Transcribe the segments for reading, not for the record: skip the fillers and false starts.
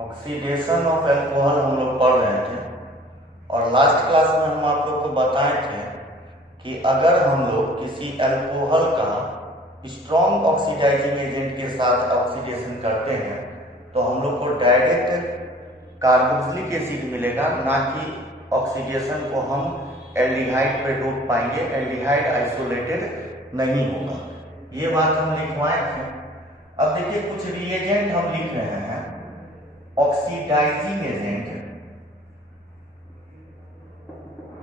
Oxidation of alcohol हम लोग पढ़ रहे थे और लास्ट क्लास में हम आप लोग को बताए थे कि अगर हम लोग किसी अल्कोहल का स्ट्रॉन्ग ऑक्सीडाइजिंग एजेंट के साथ ऑक्सीडेशन करते हैं तो हम लोग को डायरेक्ट कार्बोक्सिलिक एसिड मिलेगा, ना कि ऑक्सीडेशन को हम एल्डिहाइड पे रोक पाएंगे। एल्डिहाइड आइसोलेटेड नहीं होगा, ये बात हम लिखवाए थे। अब देखिए कुछ रिएजेंट हम लिख रहे हैं, ऑक्सीडाइजिंग एजेंट,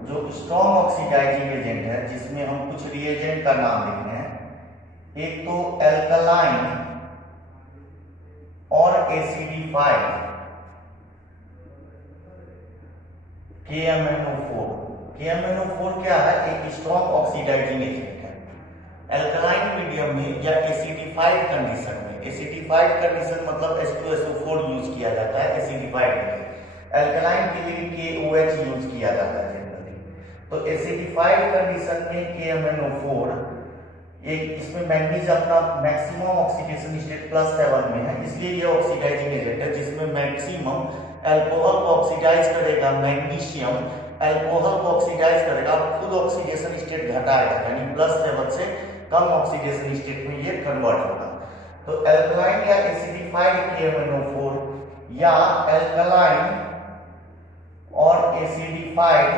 जो स्ट्रॉन्ग ऑक्सीडाइजिंग एजेंट है, जिसमें हम कुछ रिएजेंट का नाम लिख रहे हैं। एक तो एल्कलाइन और एसिडिफाइड KMnO4। KMnO4 क्या है? एक स्ट्रॉन्ग ऑक्सीडाइजिंग एजेंट है। एल्कलाइन मीडियम में या एसिडिफाइड कंडीशन में, एसिडिफाइड कंडीशन मतलब H2SO4 यूज किया जाता है एसिडिफाइड के लिए, एल्कलाइन के लिए KOH यूज किया जाता है जनरली। तो एसिडिफाइड कंडीशन में KMnO4 एक, इसमें मैंगनीज अपना मैक्सिमम ऑक्सीडेशन स्टेट +7 में है, इसलिए ये ऑक्सीडाइजिंग एजेंट है जिसमें मैक्सिमम अल्कोहल को ऑक्सीडाइज करेगा। मैग्नीशियम अल्कोहल को ऑक्सीडाइज करेगा, खुद ऑक्सीडेशन स्टेट घटाएगा, यानी +7 से कम ऑक्सीडेशन स्टेट में ये कन्वर्ट होगा। तो एल्कलाइन या एसिडिफाइड KMnO4 या एल्कलाइन और एसिडिफाइड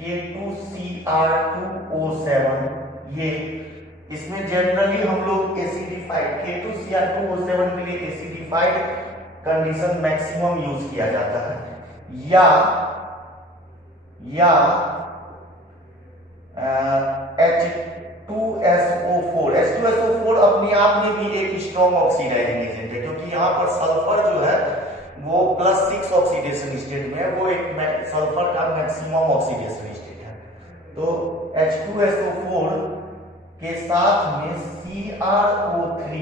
K2Cr2O7, ये इसमें जनरली हम लोग एसिडिफाइड K2Cr2O7 के लिए एसिडिफाइड कंडीशन मैक्सिमम यूज किया जाता है, या H2SO4। H2SO4 अपने आप में भी एक स्ट्रॉन्ग ऑक्सीडाइजिंग एजेंट है, क्योंकि यहाँ पर सल्फर जो है वो +6 ऑक्सीडेशन स्टेट में है, वो एक सल्फर का मैक्सिमम ऑक्सीडेशन स्टेट है। तो H2SO4 के साथ में CrO3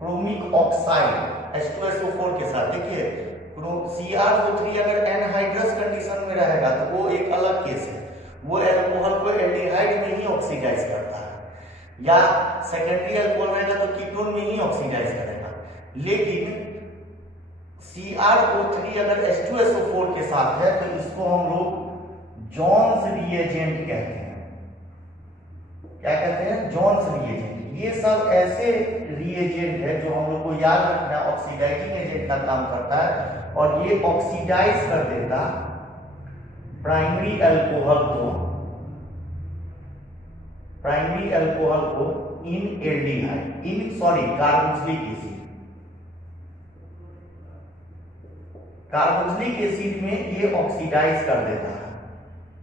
क्रोमिक ऑक्साइड, H2SO4 के साथ देखिए CrO3 अगर एनहाइड्रस कंडीशन में रहेगा तो वो एक अलग केस है, वो अल्कोहल को एल्डिहाइड में ही ऑक्सीडाइज करता है, या सेकेंडरी अल्कोहल रहेगा तो कीटोन में ही ऑक्सीडाइज करेगा। लेकिन CrO3 अगर H2SO4 के साथ है तो इसको हम लोग जॉन्स रिएजेंट कहते हैं। क्या कहते हैं? Johns reagent. ये सब ऐसे रिएजेंट है जो हम लोग को याद रखना, ऑक्सीडाइजिंग एजेंट का काम करता है और ये ऑक्सीडाइज कर देता प्राइमरी अल्कोहल को in aldehyde, carboxylic acid. Carboxylic acid में ये ऑक्सीडाइज कर देता है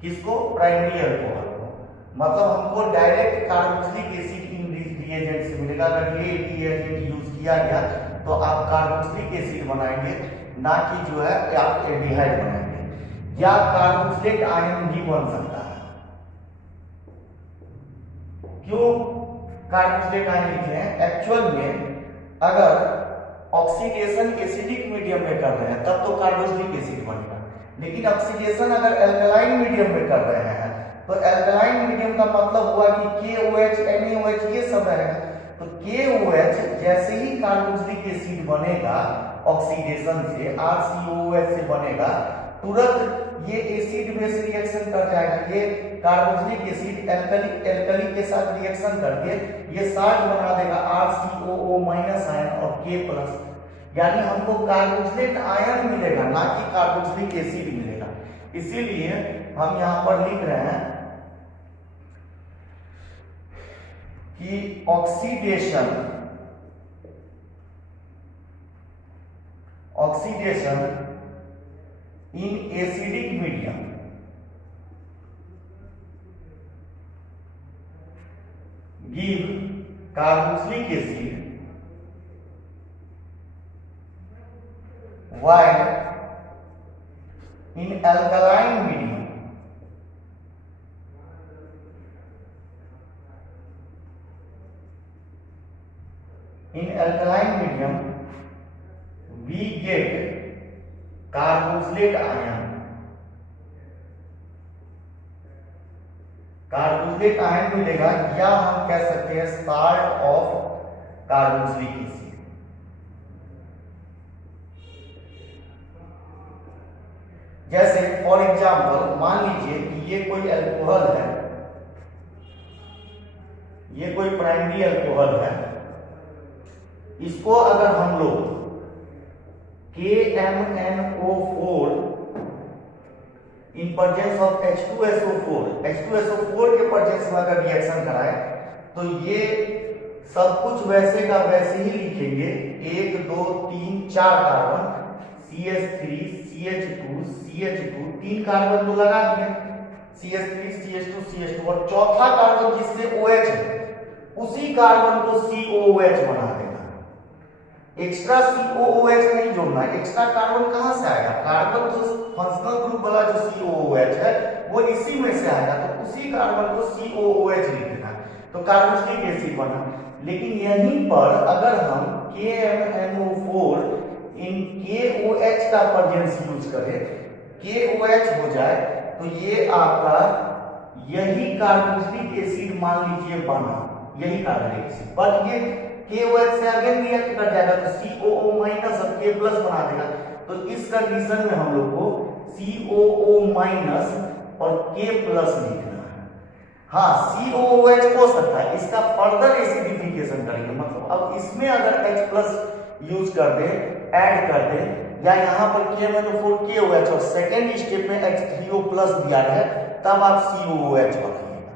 किसको? प्राइमरी अल्कोहल को। मतलब हमको direct carboxylic acid in reagent से मिलेगा। अगर ये रिएजेंट यूज किया गया तो आप कार्बोक्सिलिक एसिड बनाएंगे, ना कि जो है आप एल्डिहाइड बनाएंगे, या कार्बोक्सिलेट आयन भी बन सकता है। क्यों कार्बोक्सिलेट आयन लिख रहे हैं? एक्चुअल में अगर ऑक्सीडेशन एसिडिक मीडियम में कर रहे हैं तब तो कार्बोक्सिलिक एसिड बनेगा, लेकिन ऑक्सीडेशन अगर एल्कलाइन मीडियम में कर रहे हैं तो एल्कलाइन मीडियम का मतलब हुआ कि KOH, NaOH ये सब रहेगा। तो KOH जैसे ही कार्बोक्सिलिक एसिड बनेगा ऑक्सीडेशन से, RCOOH से बनेगा, तुरंत ये एसिड बेस रिएक्शन कर जाएगा। ये कार्बोक्सिलिक एसिड एल्कली के साथ रिएक्शन करके ये साल्ट बना देगा, RCOO- आयन और K+, यानी हमको कार्बोक्सिलेट आयन मिलेगा, ना कि कार्बोक्सिलिक एसिड मिलेगा। इसीलिए हम यहां पर लिख रहे हैं कि oxidation in acidic medium give carboxylic acid while in alkaline medium we get carboxylate ion। Carboxylate ion मिलेगा, या हम कह सकते हैं साल्ट ऑफ कार्बोक्सिलिक एसिड। जैसे फॉर एग्जाम्पल मान लीजिए कि ये कोई अल्कोहल है, ये कोई प्राइमरी अल्कोहल है, इसको अगर हम लोग KMnO4 in presence of H2SO4 के प्रेजेंस में अगर रिएक्शन कराए तो ये सब कुछ वैसे का वैसे ही लिखेंगे। 1 2 3 4 carbon, CH3 CH2 CH2, 3 carbon तो लगा दिए, CH3 CH2 CH2, और चौथा कार्बन जिससे OH है उसी कार्बन को COOH बना देना। एक्स्ट्रा COOH नहीं जोड़ना। एक्स्ट्रा कार्बन कहां से आएगा? कार्बन तो फंक्शनल ग्रुप वाला जो COOH है वो इसी में से आएगा, तो उसी कार्बन को COOH लिख देना, तो कार्बोक्सिलिक एसिड बना। लेकिन यहीं पर अगर हम KMnO4 इन KOH का प्रेजेंस यूज करें, KOH हो जाए तो ये आपका यही कार्बोक्सिलिक एसिड मान लीजिए बना, यही कार्बोक्सिलिक एसिड, पर ये KOH से अगेन रिएक्ट कर जाएगा तो COO माइनस और K प्लस बना देगा। तो इस कंडीशन में हम लोग को COO माइनस और K प्लस लिखना है। हाँ, COOH हो सकता है, इसका फर्दर एसिडिफिकेशन करेंगे, मतलब अब इसमें अगर H प्लस यूज कर दे, ऐड कर दे, या यहाँ पर KMnO4 KOH और सेकेंड स्टेप में H3O प्लस दिया है, तब आप COOH बनाइएगा।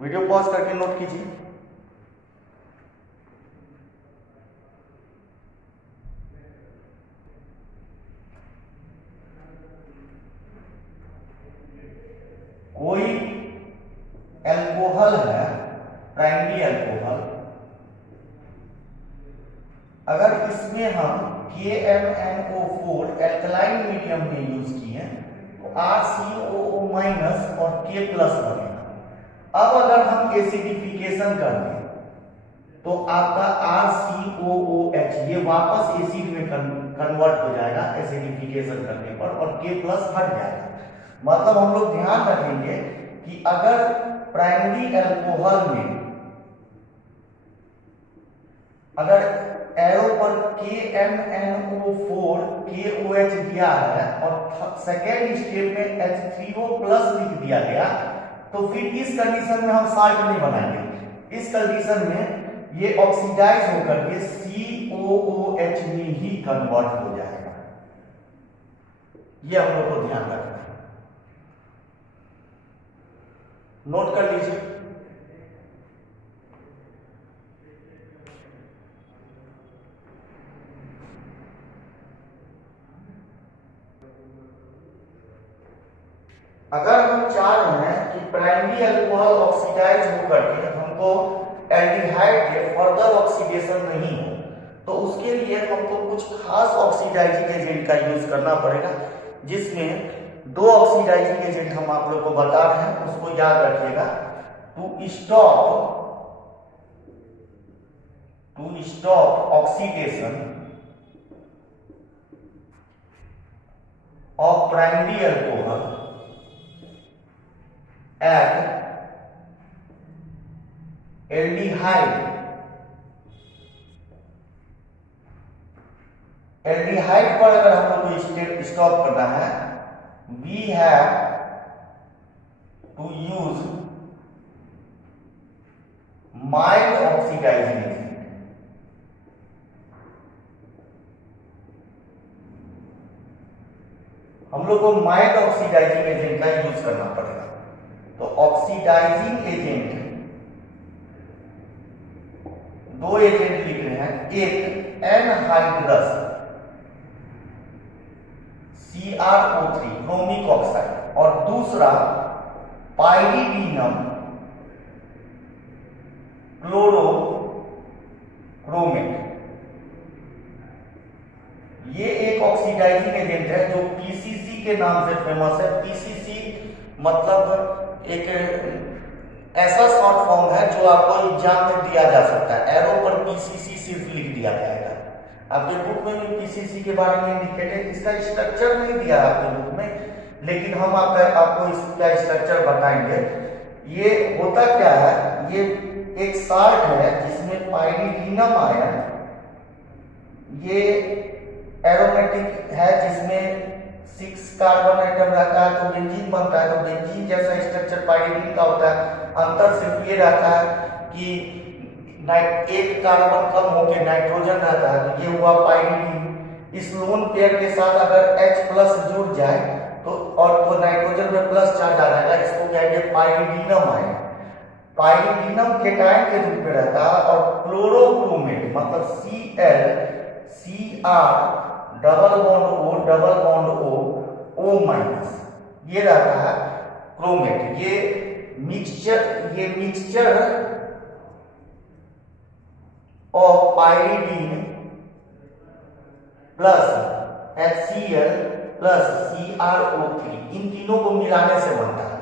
वीडियो पॉज करके नोट कीजिए। कोई अल्कोहल है, प्राइमरी अल्कोहल, अगर इसमें हम KMnO4 एल्कलाइन मीडियम में यूज किए तो RCOO माइनस और K प्लस बनेगा। अब अगर हम एसिडिफिकेशन कर दें तो आपका RCOOH ये वापस एसिड में कन्वर्ट हो जाएगा एसिडिफिकेशन करने पर, और K प्लस हट जाएगा। मतलब हम लोग ध्यान रखेंगे कि अगर प्राइमरी अल्कोहल में अगर एरो पर KMnO4 KOH दिया है और सेकेंड स्टेप में H3O प्लस लिख दिया गया, तो फिर इस कंडीशन में हम साल्ट नहीं बनाएंगे। इस कंडीशन में ये ऑक्सीडाइज होकर के COOH में ही कन्वर्ट हो जाएगा। ये हम लोग को ध्यान रखना है, नोट कर लीजिए। अगर हम चाह रहे हैं कि प्राइमरी अल्कोहल ऑक्सीडाइज होकर के हमको एल्डिहाइड के फर्दर ऑक्सीडेशन नहीं हो, तो उसके लिए हमको कुछ खास ऑक्सीडाइजिंग एजेंट का यूज करना पड़ेगा, जिसमें 2 ऑक्सीडाइजिंग एजेंट हम आप लोग को बता रहे हैं, उसको याद रखिएगा। To stop oxidation of primary alcohol at aldehyde पर अगर हम लोग को स्टॉप करना है, we have to use mild oxidizing agent। हम लोग को माइल्ड ऑक्सीडाइजिंग एजेंट का यूज करना पड़ेगा। तो ऑक्सीडाइजिंग एजेंट 2 एजेंट लिख रहे हैं, एक एनहाइड्रस CrO3 क्रोमिक ऑक्साइड, और दूसरा पाइरीडिनम क्लोरोक्रोमेट। ये एक ऑक्सीडाइजिंग एजेंट है जो PCC के नाम से फेमस है। PCC मतलब एक ऐसा शॉर्ट फॉर्म है जो आपको एग्जाम में दिया जा सकता है। एरो पर PCC सिर्फ लिख दिया जाएगा। आपके बुक में भी PCC के बारे में इंडिकेटेड, इसका स्ट्रक्चर नहीं दिया है आपके बुक में, लेकिन हम आपको इसका स्ट्रक्चर बताएंगे। ये होता क्या है, ये एक साल्ट है जिसमें पाइरीडिनम आयन, ये एरोमेटिक है जिसमें 6 कार्बन एटम रहता है, तो बेंजीन बनता है। तो बेंजीन जैसा स्ट्रक्चर पाइरीडीन का होता है। अंतर सिर्फ ये रहता है कि एक कार्बन कम होकर नाइट्रोजन रहता है, तो ये हुआ पाइरीडीन। इस लोन पेयर के साथ अगर H+ जुड़ जाए तो और तो नाइट्रोजन में प्लस चार्ज आ जाएगा, इसको कहेंगे पाइरीडिनम आयन। पाइरीडिनम केटायन के रूप में रहता है और क्लोरोक्रोमेट मतलब Cl Cr double bond O minus, ये रहता है क्रोमेट। ये mixture of pyridine plus HCl plus CrO3, इन तीनों को मिलाने से बनता है।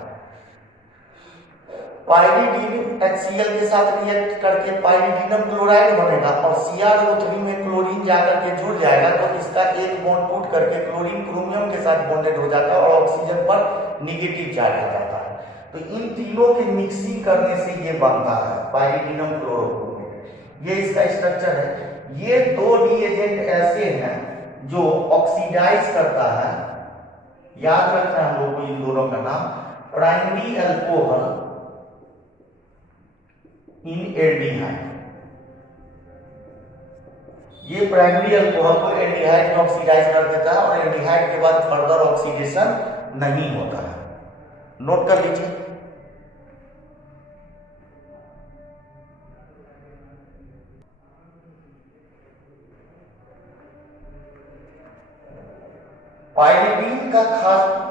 पाइरीडीन HCl के साथ रिएक्ट करके पाइरीडिनम क्लोराइड बनेगा और CrO3 में क्लोरीन जाकर के जुड़ जाएगा, तो इसका एक बॉन्ड टूट करके क्लोरीन क्रोमियम के साथ बॉन्डेड हो जाता है और ऑक्सीजन पर निगेटिव चार्ज आ जाता है। तो इन तीनों की मिक्सिंग करने से ये बनता है पाइरीडिनम क्लोरोक्रोमेट। ये इसका स्ट्रक्चर है। ये दो रिएजेंट ऐसे हैं जो ऑक्सीडाइज करता है, याद रखना हम लोग को इन दोनों का नाम, प्राइमरी अल्कोहल इन एल्डिहाइड। ये प्राइमरी अल्कोहल को एल्डिहाइड में ऑक्सीडाइज कर देता है और एल्डिहाइड के बाद फर्दर ऑक्सीडेशन नहीं होता है। नोट कर लीजिए।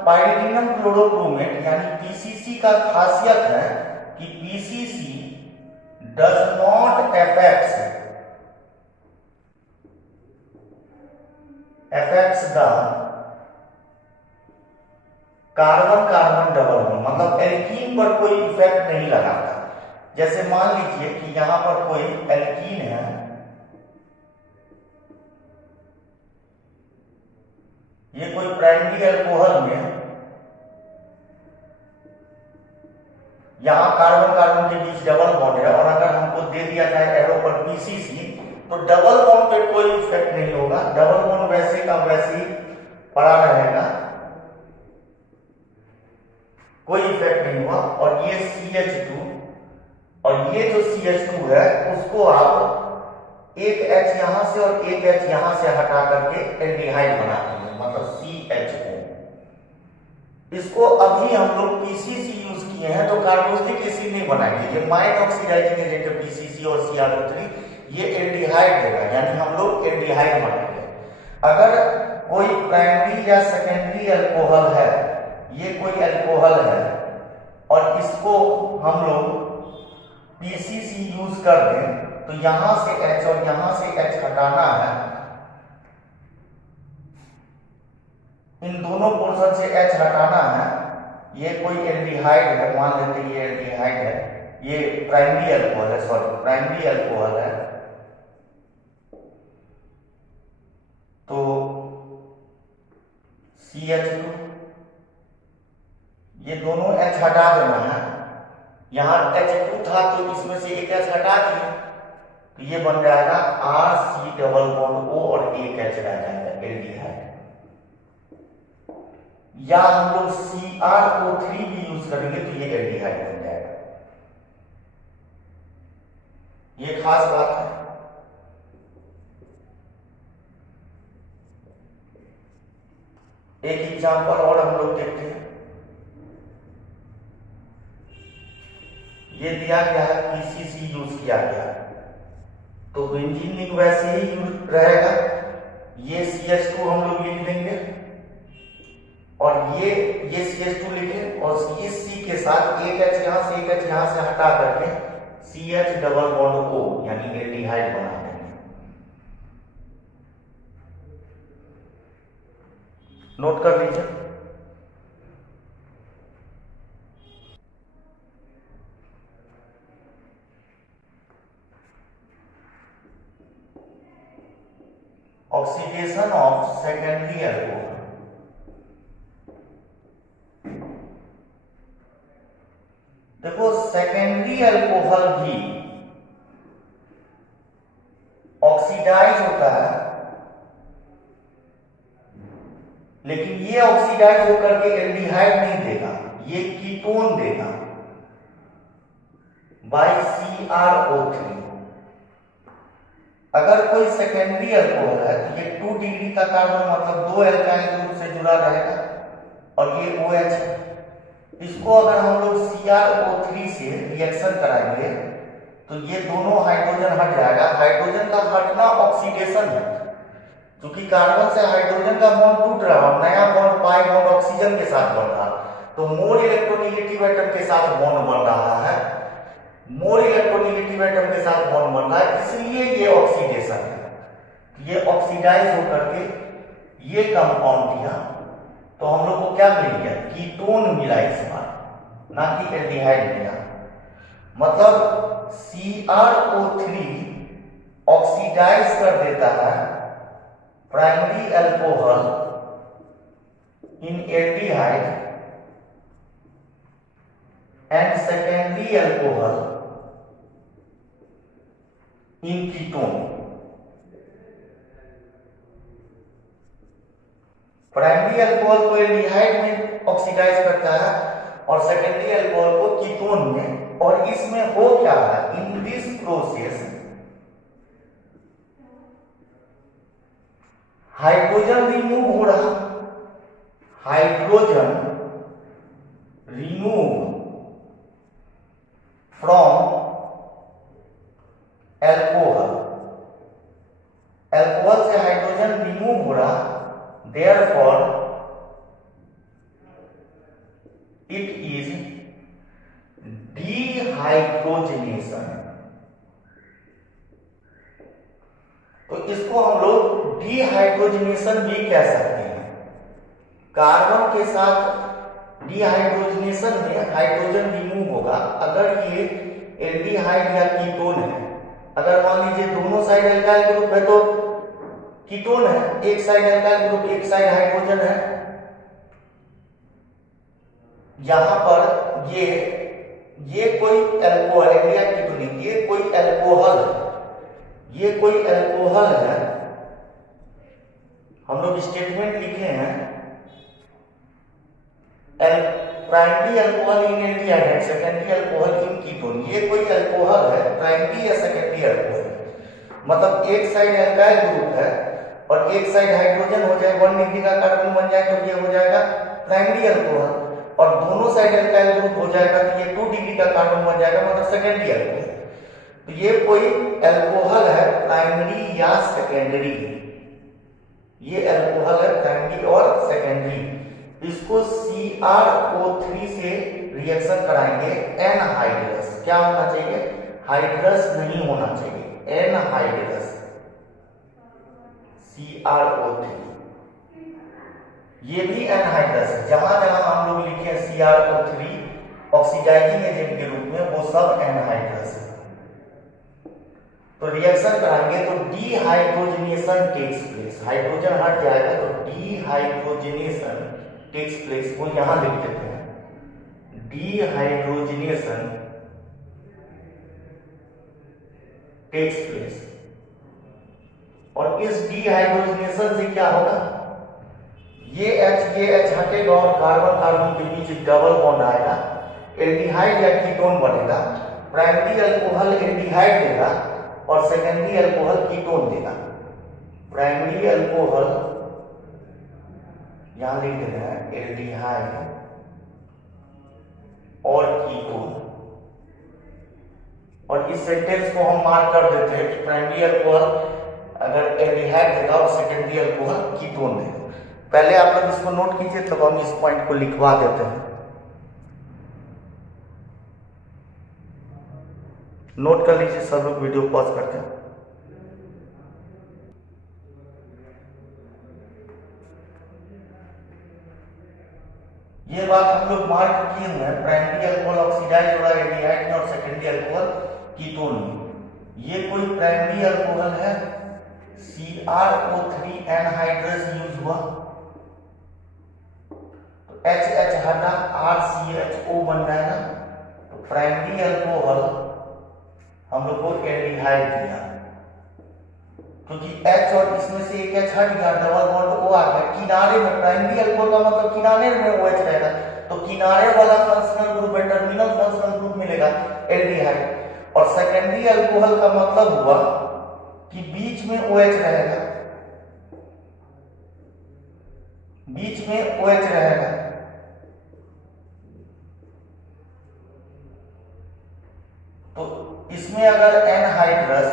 पाइरीडिनम क्लोरोक्रोमेट यानी पीसीसी का खासियत है कि PCC does not affects the carbon carbon double bond, मतलब एल्कीन पर कोई इफेक्ट नहीं लगाता। जैसे मान लीजिए कि यहां पर कोई एल्कीन है, ये कोई प्राइमरी अल्कोहल में यहां कार्बन कार्बन के बीच डबल बॉन्ड है और अगर हमको दे दिया जाए एरो पर पीसीसी, तो डबल बॉन्ड पे कोई इफेक्ट नहीं होगा। डबल बॉन्ड वैसे का वैसे ही पड़ा रहेगा, कोई इफेक्ट नहीं हुआ। और ये CH2 और ये जो CH2 है उसको आप एक H यहां से और एक H यहां से हटा करके एल्डिहाइड बना देंगे, मतलब CHO। इसको अभी हम लोग पीसीसी यूज किए हैं तो कार्बोक्सिलिक एसिड नहीं बनाएंगे। ये माइन ऑक्सीडाइजिंग एजेंट है पीसीसी और CrO3, ये एल्डिहाइड देगा, यानी हम लोग एल्डिहाइड बनाएंगे। अगर कोई प्राइमरी या सेकेंडरी अल्कोहल है, ये कोई अल्कोहल है और इसको हम लोग पीसीसी यूज कर दें, तो यहां से H और यहां से H हटाना है, इन दोनों पोर्शन से H हटाना है। ये कोई एल्डिहाइड है, मान लेते हैं ये एल्डिहाइड है, ये प्राइमरी अल्कोहल है, प्राइमरी अल्कोहल है। तो CH2, ये दोनों H हटा देना है। यहां H2 था तो इसमें से एक H हटा दिए, तो ये बन जाएगा RC≡O और एक H रह जाएगा एल्डिहाइड। या हम लोग CrO3 भी यूज करेंगे तो ये एल्डिहाइड बन जाएगा। ये खास बात है। एक एग्जांपल और हम लोग देखते हैं। ये दिया गया है पीसीसी यूज किया गया, तो बेंजीन वैसे ही यूज रहेगा। ये CH2 हम लोग लिख देंगे और ये CH2 लिखे और इस C के साथ एक H यहां से एक H यहां से हटा करके CH≡O यानी एल्डिहाइड बना देंगे। नोट कर लीजिए। Oxidation of secondary alcohol. देखो सेकेंडरी अल्कोहल भी लेकिन ये ऑक्सीडाइज होकर के एल्डिहाइड नहीं देगा, ये कीटोन देगा बाय CrO3। अगर कोई सेकेंडरी अल्कोहल है तो ये 2 डिग्री का कार्बन मतलब 2 एल्काइल ग्रुप से जुड़ा रहेगा और ये OH है। इसको अगर हम लोग CrO3 से रिएक्शन कराएंगे तो ये दोनों हाइड्रोजन हट जाएगा। हाइड्रोजन का हटना ऑक्सीडेशन है, क्योंकि कार्बन से हाइड्रोजन का बॉन्ड टूट रहा है, नया बॉन्ड पाई बॉन्ड ऑक्सीजन के साथ बन रहा है, तो मोर इलेक्ट्रोनेगेटिव एटम के साथ बॉन्ड बन रहा है, मोर इलेक्ट्रोनेगेटिव एटम के साथ बॉन्ड बन रहा है, इसलिए ये ऑक्सीडेशन है। ये ऑक्सीडाइज होकर के ये कंपाउंड दिया, तो हम लोग को क्या मिल गया? कीटोन मिला इस बार, ना कि एल्डिहाइड मिला। मतलब CrO3 ऑक्सीडाइज कर देता है primary alcohol in aldehyde and secondary alcohol in ketone. Primary alcohol को एल्डिहाइड में ऑक्सीडाइज करता है और सेकेंडरी अल्कोहल को कीटोन में। और इसमें हो क्या है? In this process hydrogen remove हो रहा, hydrogen remove from alcohol, alcohol से हाइड्रोजन रिमूव हो रहा, देयरफॉर इट इज डिहाइड्रोजनेशन। तो इसको हम लोग डिहाइड्रोजनेशन भी कह सकते हैं। कार्बन के साथ डिहाइड्रोजनेशन में हाइड्रोजन रिमूव होगा। अगर ये एल्डिहाइड या कीटोन है, अगर मान लीजिए दोनों साइड एल्काइल ग्रुप है तो कीटोन है, एक साइड एल्काइल ग्रुप एक साइड हाइड्रोजन है। यहां पर ये कोई अल्कोहल है, कीटोन, ये कोई अल्कोहल है, ये कोई अल्कोहल है। हम लोग स्टेटमेंट लिखे हैं प्राइमरी अल्कोहल इन एल्डिहाइड, सेकेंडरी अल्कोहल इन कीटोन। ये कोई अल्कोहल है, प्राइमरी या सेकेंडरी अल्कोहल, मतलब एक साइड एल्काइल ग्रुप है और एक साइड हाइड्रोजन हो जाए, 1 डिग्री का कार्बन बन जाए तो ये हो जाएगा प्राइमरी अल्कोहल, और दोनों साइड एल्काइल ग्रुप हो जाएगा तो ये 2 डिग्री का कार्बन बन जाएगा, मतलब सेकेंडरी अल्कोहल। तो ये कोई अल्कोहल है प्राइमरी या सेकेंडरी, ये अल्कोहल है प्राइमरी और सेकेंडरी। इसको CrO3 से रिएक्शन कराएंगे, एनहाइड्रस। क्या होना चाहिए? हाइड्रस नहीं होना चाहिए, एनहाइड्रस, CrO3। ये भी एनहाइड्रस है। जहां जहां हम लोग लिखे CrO3 ऑक्सीडाइजिंग एजेंट के रूप में, वो सब एनहाइड्रस है। तो रिएक्शन कराएंगे तो डिहाइड्रोजनेशन टेक्स प्लेस, हाइड्रोजन हट जाएगा तो डिहाइड्रोजनेशन टेक्स प्लेस, वो यहां लिख देते हैं, डिहाइड्रोजनेशन टेक्स प्लेस। और इस डिहाइड्रोजनेशन से क्या होगा? ये H हटेगा और कार्बन कार्बन के बीच डबल बॉन्ड आएगा, एल्डिहाइड या कीटोन बनेगा। प्राइमरी अल्कोहल एल्डिहाइड देगा और सेकेंडरी अल्कोहल कीटोन देगा। प्राइमरी अल्कोहल यहां लिख देना है एल्डिहाइड और कीटोन, और इस सेंटेंस को हम मार्क कर देते हैं कि प्राइमरी अल्कोहल अगर एल्डिहाइड देगा और सेकेंडरी अल्कोहल कीटोन देगा। पहले आप लोग इसको नोट कीजिए, तब हम इस पॉइंट को लिखवा देते हैं। नोट कर लीजिए सब लोग, वीडियो पॉज करके। ये बात हम लोग मार्क किए हुए हैं, प्राइमरी अल्कोहल ऑक्सीडाइज हो रहा है एल्डिहाइड में और सेकेंडरी अल्कोहल कीटोन में। ये कोई प्राइमरी अल्कोहल है, CrO3 एनहाइड्रस यूज हुआ, तो H हटा, RCHO बन जाएगा। तो प्राइमरी अल्कोहल हम लोग को एल्डिहाइड दिया, क्योंकि H और इसमें से एक H हट गया, डबल बॉन्ड O आ गया। किनारे में प्राइमरी अल्कोहल का मतलब किनारे में OH रहेगा, तो किनारे वाला फंक्शनल ग्रुप है, टर्मिनल फंक्शनल ग्रुप मिलेगा एल्डिहाइड। और सेकेंडरी अल्कोहल का मतलब हुआ कि बीच में OH रहेगा, बीच में OH रहेगा। तो इसमें अगर एनहाइड्रस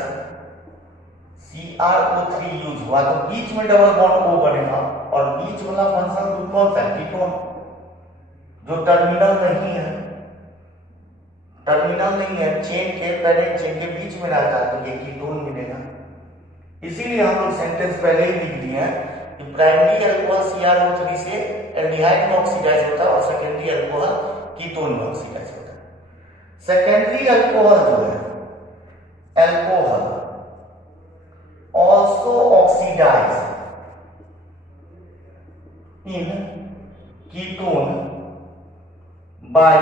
CrO3 यूज हुआ तो बीच में डबल बॉन्ड O बनेगा, और बीच वाला फंक्शनल ग्रुप कौन सा है? कीटोन, जो टर्मिनल नहीं है, टर्मिनल नहीं है, चेन के पैरेंट चेन के बीच में रहता है, तो ये कीटोन मिलेगा। इसीलिए हम लोग सेंटेंस पहले ही लिख दिए हैं कि प्राइमरी अल्कोहल CrO3 से एल्डिहाइड में ऑक्सीडाइज होता है और सेकेंडरी अल्कोहल कीटोन में ऑक्सीडाइज होता है। सेकेंडरी अल्कोहल जो है, alcohol also oxidize in ketone by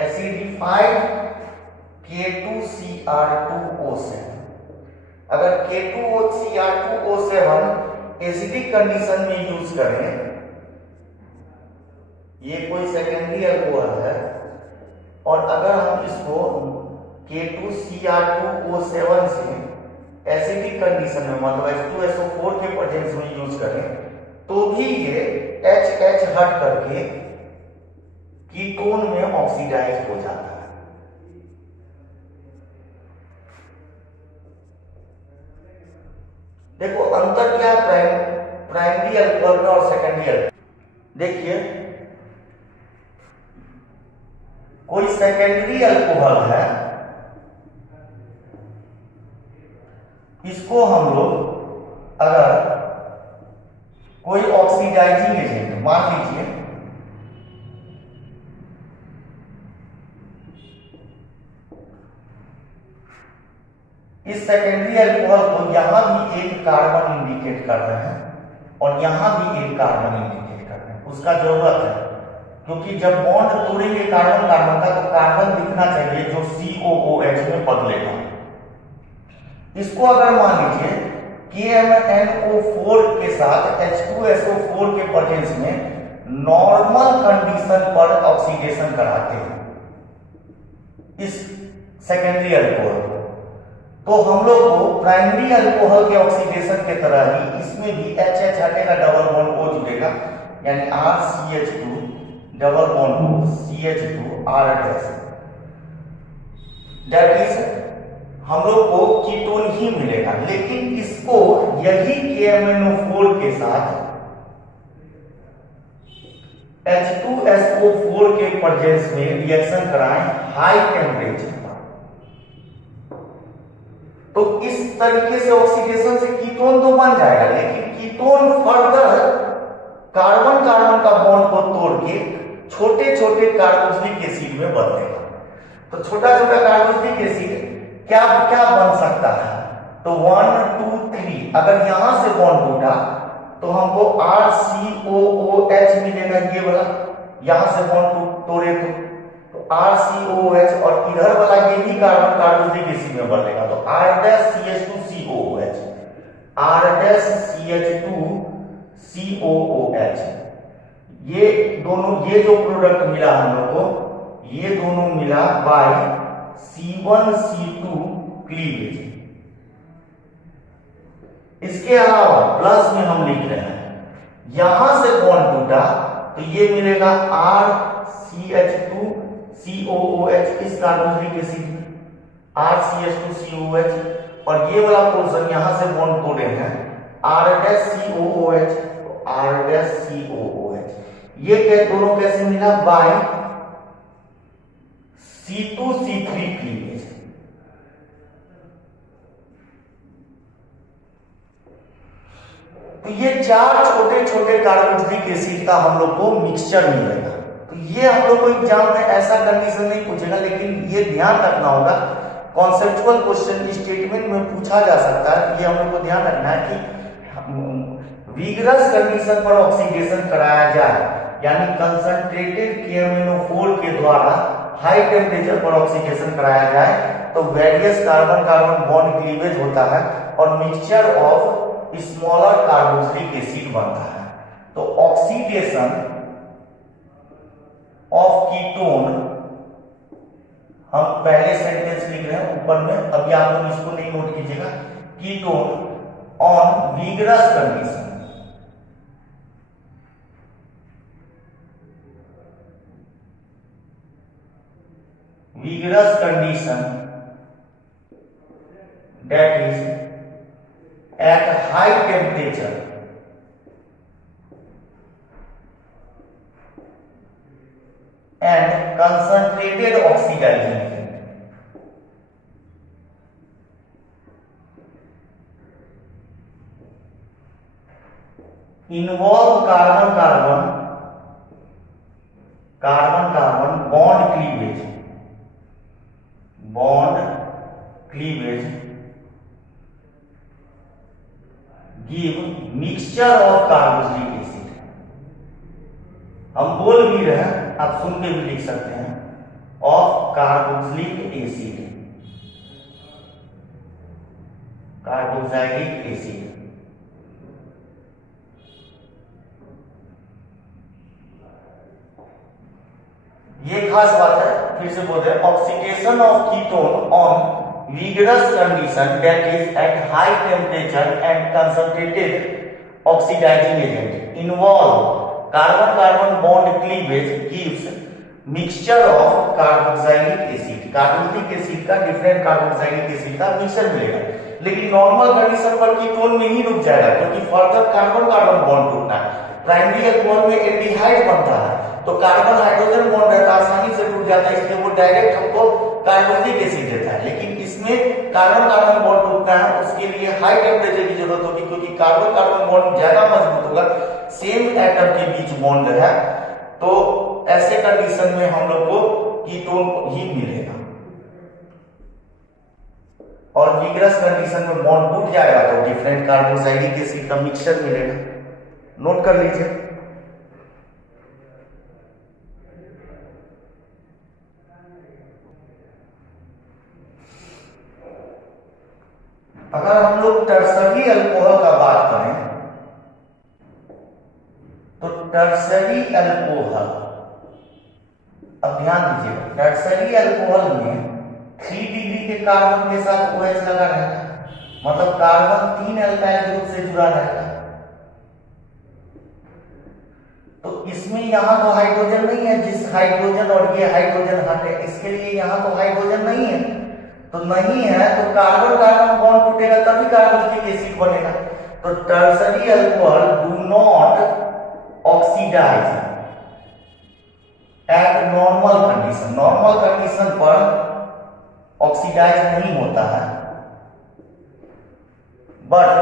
acidified K2Cr2O7। अगर K2Cr2O7 एसिडिक कंडीशन में यूज करें, ये कोई सेकेंडरी अल्कोहल है, और अगर हम इसको K2Cr2O7 से एसिडिक कंडीशन में मतलब H2SO4 के प्रेजेंस में यूज करें, तो भी ये HH हट करके कीटोन में ऑक्सीडाइज हो जाता है। देखो अंतर क्या है प्राइमरी अल्कोहल में और सेकेंडरी अल्कोहल। देखिए कोई सेकेंडरी अल्कोहल है, इसको हम लोग अगर कोई ऑक्सीडाइजिंग एजेंट मान लीजिए, इस सेकेंडरी अल्कोहल को यहां भी एक कार्बन इंडिकेट कर रहे हैं और यहां भी एक कार्बन इंडिकेट कर रहे हैं, उसका जरूरत है, क्योंकि जब बॉन्ड तोड़ेंगे कार्बन कार्बन का तो कार्बन दिखना चाहिए जो COOH में बदलेगा। इसको अगर मान लीजिए KMnO4 के साथ H2SO4 के प्रेजेंस में नॉर्मल कंडीशन पर ऑक्सीडेशन कराते हैं इस सेकेंडरी अल्कोहल को, तो हम लोग को प्राइमरी अल्कोहल के ऑक्सीडेशन के तरह ही इसमें भी HH हटेगा, डबल बॉन्ड O जुड़ेगा, यानी RCH2 double bond O CH2R that is हम लोग को कीटोन ही मिलेगा। लेकिन इसको यही KMnO4 के साथ H2SO4 के प्रेजेंस में रिएक्शन कराएं हाई टेम्परेचर पर, तो इस तरीके से ऑक्सीडेशन से कीटोन तो बन जाएगा, लेकिन कीटोन फर्दर कार्बन कार्बन का बॉन्ड को तोड़ के छोटे छोटे कार्बोक्सिलिक एसिड में बदलेगा। तो छोटा छोटा कार्बोक्सिलिक एसिड क्या क्या बन सकता है? तो 1 2 3 अगर यहां से बॉन्ड टूटा तो हमको RCOOH मिलेगा, ये वाला यहां से बॉन्ड तोड़े तो RCOOH, और इधर वाला ये भी कार्बन कार्बोक्सिलिक एसिड में बदलेगा तो R-CH2COOH, R-CH2COOH। ये दोनों, ये जो प्रोडक्ट मिला हम लोग को, ये दोनों मिला बाय C1C2 क्लीवेज। इसके अलावा प्लस में हम लिख रहे हैं, यहां से बॉन्ड टूटा तो ये मिलेगा RCH2COOH इस कार्बोक्सिलिक एसिड में, RCH2COOH, और ये वाला पोर्शन यहां से बॉन्ड तोड़े हैं R-COOH, R-COOH। ये क्या दोनों कैसे मिला? By C2C3 cleavage. तो ये चार छोटे छोटे कार्बोक्सिलिक एसिड का हम लोग को मिक्सचर मिलेगा। तो ये हम लोग को एग्जाम में ऐसा कंडीशन नहीं पूछेगा, लेकिन ये ध्यान रखना होगा, कॉन्सेप्चुअल क्वेश्चन स्टेटमेंट में पूछा जा सकता है। ये हम लोग को ध्यान रखना है कि विगरस कंडीशन पर ऑक्सीडेशन कराया जाए, यानी कंसंट्रेटेड KMnO4 के द्वारा हाई टेम्परेचर पर ऑक्सीडेशन कराया जाए तो various carbon carbon bond cleavage होता है और mixture of smaller carboxylic acid बनता है। तो ऑक्सीडेशन ऑफ कीटोन, हम पहले सेंटेंस लिख रहे हैं ऊपर में, अभी आप लोग इसको नहीं नोट कीजिएगा। Ketone on vigorous condition, vigorous condition that is at high temperature and concentrated oxidizing agent, involve carbon carbon bond cleavage, give mixture of carboxylic acid। हम बोल भी रहे हैं, आप सुन के भी लिख सकते हैं, of carboxylic acid, carboxylic acid. ये खास बात है, फिर से बोलते हैं, oxidation of ketone on vigorous condition that is at high temperature and concentrated oxidizing agent involve carbon carbon bond cleavage gives mixture of carboxylic acid। Carboxylic acid का different carboxylic acid का मिक्सचर मिलेगा, लेकिन normal condition पर ketone में ही रुक जाएगा क्योंकि further carbon carbon bond टूटना है। प्राइमरी अल्कोहल में एल्डिहाइड बनता है तो कार्बन हाइड्रोजन बॉन्ड रहता है, आसानी से टूट जाता है, इसलिए वो डायरेक्ट हमको कार्बोक्सिलिक एसिड देता है। लेकिन इसमें कार्बन कार्बन बॉन्ड टूटना है, उसके लिए हाई टेम्परेचर की जरूरत होगी क्योंकि कार्बन कार्बन बॉन्ड ज्यादा मजबूत होगा, सेम एटम के बीच बॉन्ड है, तो ऐसे कंडीशन में हम लोग को कीटोन ही मिलेगा। और विगरस कंडीशन में बॉन्ड टूट जाएगा तो डिफरेंट कार्बोक्सिलिक एसिड का मिक्सचर मिलेगा। नोट कर लीजिए। अगर हम लोग टर्सरी अल्कोहल का बात करें तो टर्सरी अल्कोहल, अब ध्यान दीजिएगा, टर्सरी अल्कोहल में 3 डिग्री के कार्बन के साथ OH लगा रहेगा, मतलब कार्बन 3 अल्काइल ग्रुप से जुड़ा रहेगा। तो इसमें यहां तो हाइड्रोजन नहीं है, जिस हाइड्रोजन और ये हाइड्रोजन हटे, इसके लिए यहां तो हाइड्रोजन नहीं है, तो नहीं है तो कार्बन कार्बन बॉन्ड टूटेगा तभी कार्बोक्सिलिक एसिड बनेगा। तो tertiary alcohol do not oxidize at normal condition, normal condition पर ऑक्सीडाइज नहीं होता है, but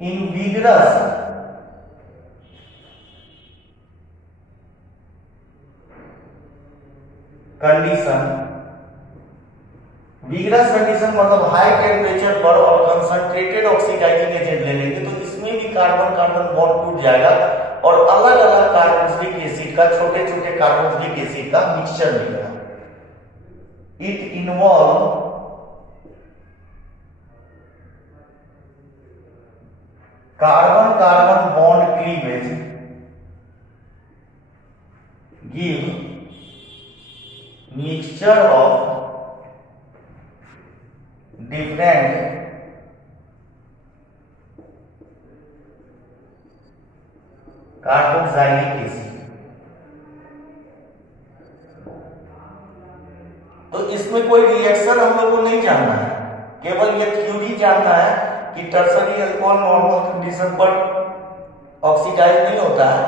in vigorous condition, vigorous condition मतलब हाई टेम्परेचर पर और कंसंट्रेटेड ऑक्सीडाइजिंग एजेंट ले लेंगे तो इसमें भी कार्बन कार्बन बॉन्ड टूट जाएगा और अलग अलग कार्बोक्सिलिक एसिड का, छोटे छोटे कार्बोक्सिलिक एसिड का मिक्सचर मिलेगा। It involve carbon carbon bond cleavage give mixture of different carboxylic acid. तो इसमें कोई रिएक्शन हम लोग को नहीं जानना है, केवल ये थ्योरी जानना है कि टर्सरी अल्कोहल नॉर्मल कंडीशन पर ऑक्सीडाइज नहीं होता है,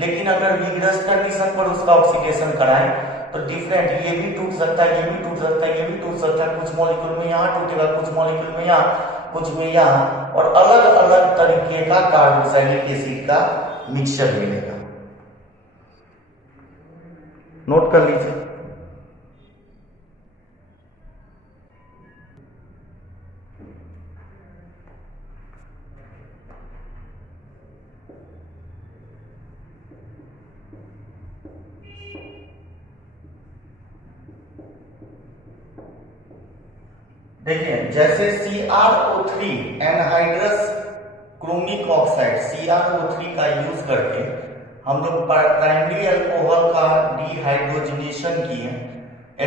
लेकिन अगर विगरस कंडीशन पर उसका ऑक्सीडेशन कराएं तो डिफरेंट, ये भी टूट सकता है, ये भी टूट सकता है, ये भी टूट सकता है, कुछ मॉलिक्यूल में यहाँ टूटेगा, कुछ मॉलिक्यूल में यहाँ, कुछ में यहाँ, और अलग अलग तरीके का कार्बोक्सिलिक एसिड का मिक्सचर मिलेगा। नोट कर लीजिए। देखिए जैसे CrO3 anhydrous chromic oxide CrO3 का यूज करके हम लोग प्राइमरी अल्कोहल का डिहाइड्रोजनेशन किए,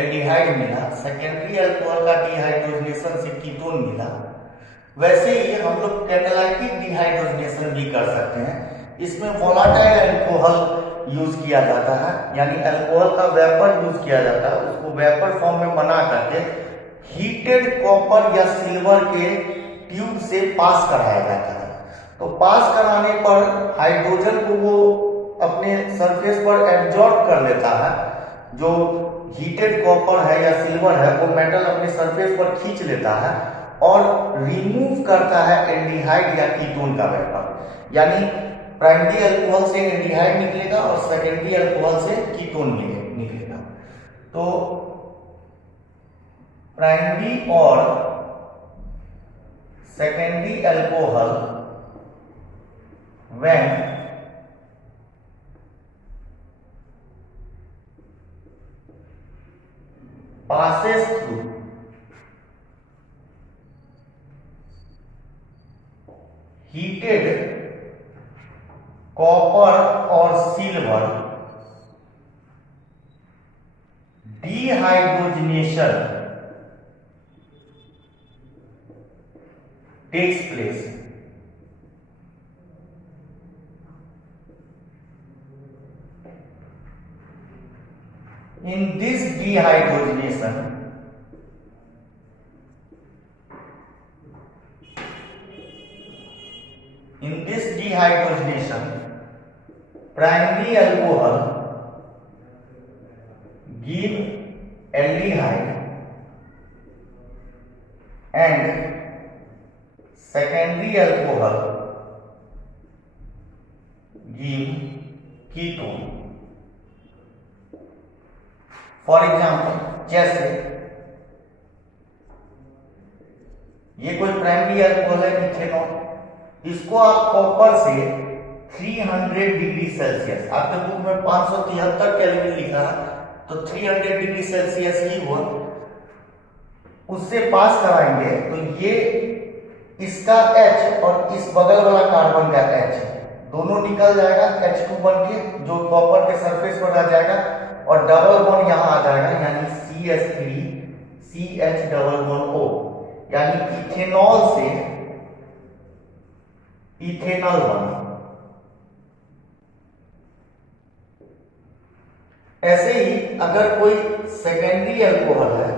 एल्डिहाइड मिला, सेकेंडरी अल्कोहल का डिहाइड्रोजनेशन से कीटोन मिला। वैसे ही हम लोग कैटालाइटिक डिहाइड्रोजनेशन भी कर सकते हैं। इसमें वोलाटाइल अल्कोहल यूज किया जाता है, यानी अल्कोहल का वेपर यूज किया जाता है, उसको वेपर फॉर्म में बना करके हीटेड कॉपर या सिल्वर के ट्यूब से पास कराया जाता है। तो पास कराने पर हाइड्रोजन को वो अपने सरफेस पर एब्जॉर्ब कर लेता है। जो हीटेड कॉपर है या सिल्वर है वो मेटल अपने सरफेस पर खींच लेता है और रिमूव करता है एल्डिहाइड या कीटोन का वेपर। यानी प्राइमरी अल्कोहल से एल्डिहाइड निकलेगा और सेकेंडरी अल्कोहल से कीटोन निकलेगा। तो प्राइमरी और secondary alcohol when passes through heated copper or silver dehydrogenation takes place. In this dehydrogenation, primary alcohol give aldehyde and secondary alcohol give ketone. For example जैसे ये कोई primary alcohol है ethanol, इसको आप copper से 300 degree Celsius, आपके book में 573 kelvin लिखा है तो 300 डिग्री सेल्सियस ही हुआ, उससे पास कराएंगे तो ये इसका H और इस बगल वाला कार्बन का H दोनों निकल जाएगा, H2 बन के जो कॉपर के सरफेस पर आ जाएगा और डबल बॉन्ड यहां आ जाएगा, यानी CH3 CH double bond O, यानी इथेनॉल से इथेनॉल बना। ऐसे ही अगर कोई सेकेंडरी अल्कोहल है,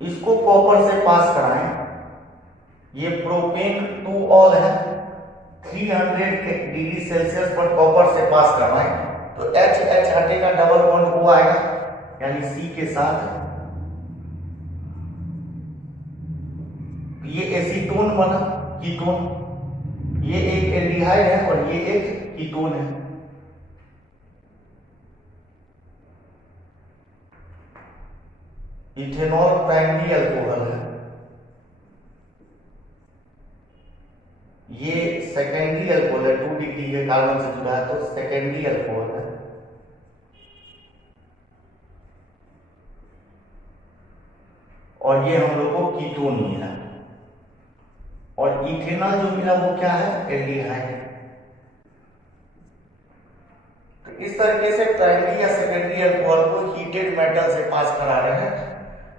इसको कॉपर से पास कराएं, ये प्रोपेन 2 ऑल है, 300 डिग्री सेल्सियस पर कॉपर से पास करवाएं तो H हटेगा, डबल बॉन्ड O आएगा, यानी C के साथ ये एसीटोन बना, कीटोन, ये एक एल्डिहाइड है और ये एक कीटोन है। इथेनॉल प्राइमरी अल्कोहल है, ये सेकेंडरी अल्कोहल है, 2 डिग्री के कार्बन से जुड़ा है तो सेकेंडरी अल्कोहल है। और ये हम लोग को कीटोन मिला, और इथेनॉल जो मिला वो क्या है, एल्डिहाइड। तो इस तरीके से प्राइमरी या सेकेंडरी अल्कोहल को हीटेड मेटल से पास करा रहे हैं।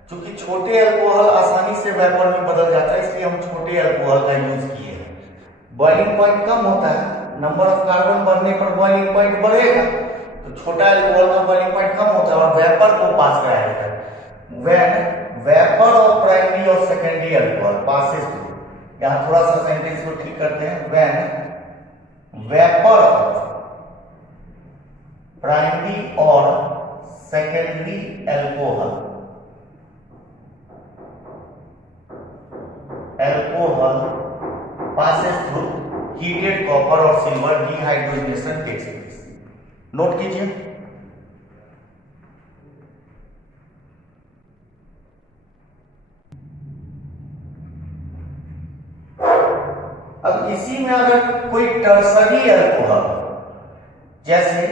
क्योंकि छोटे अल्कोहल आसानी से वेपर में बदल जाता है, इसलिए हम छोटे अल्कोहल का यूज किए। बॉइलिंग पॉइंट कम होता है, नंबर ऑफ कार्बन बढ़ने पर बॉइलिंग पॉइंट बढ़ेगा, तो छोटा अल्कोहल का बॉइलिंग पॉइंट कम होता है और वेपर को पास कराया जाता है। व्हेन वेपर ऑफ प्राइमरी और सेकेंडरी अल्कोहल पासेस थ्रू, यहां थोड़ा सा सेंटेंस को ठीक करते हैं, व्हेन वेपर ऑफ प्राइमरी और secondary alcohol passes through heated copper or silver dehydrogenation takes place. Note कीजिए। अब इसी में अगर कोई टर्सरी अल्कोहल जैसे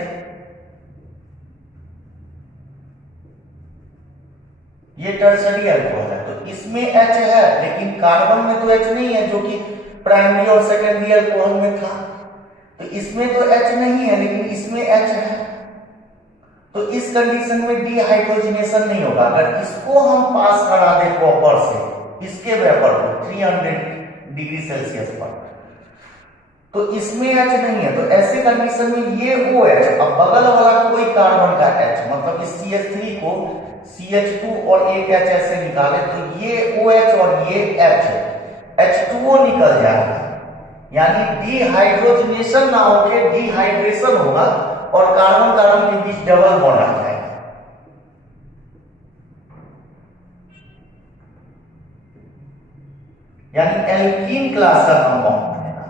ये टर्सरी अल्कोहल है। तो इसमें H है लेकिन कार्बन में तो H नहीं है, जो कि प्राइमरी और सेकेंडरी अल्कोहल में था। तो इसमें तो H नहीं है लेकिन इसमें H है। तो इस कंडीशन में डिहाइड्रोजनेशन नहीं होगा। अगर इसको हम पास करा दें कॉपर से, इसके वेपर को 300 डिग्री सेल्सियस पर, तो इसमें H नहीं है। तो ऐसे कंडीशन में ये OH, अब बगल वाला कोई कार्बन का H, मतलब इस CH3 को CH2 और एक H ऐसे निकाले तो ये OH और ये H, H2O निकल जाएगा। यानी डिहाइड्रोजनेशन ना होके डिहाइड्रेशन होगा और कार्बन कार्बन के बीच डबल बॉन्ड आ जाएगा। यानी एल्कीन क्लास का कंपाउंड बनेगा।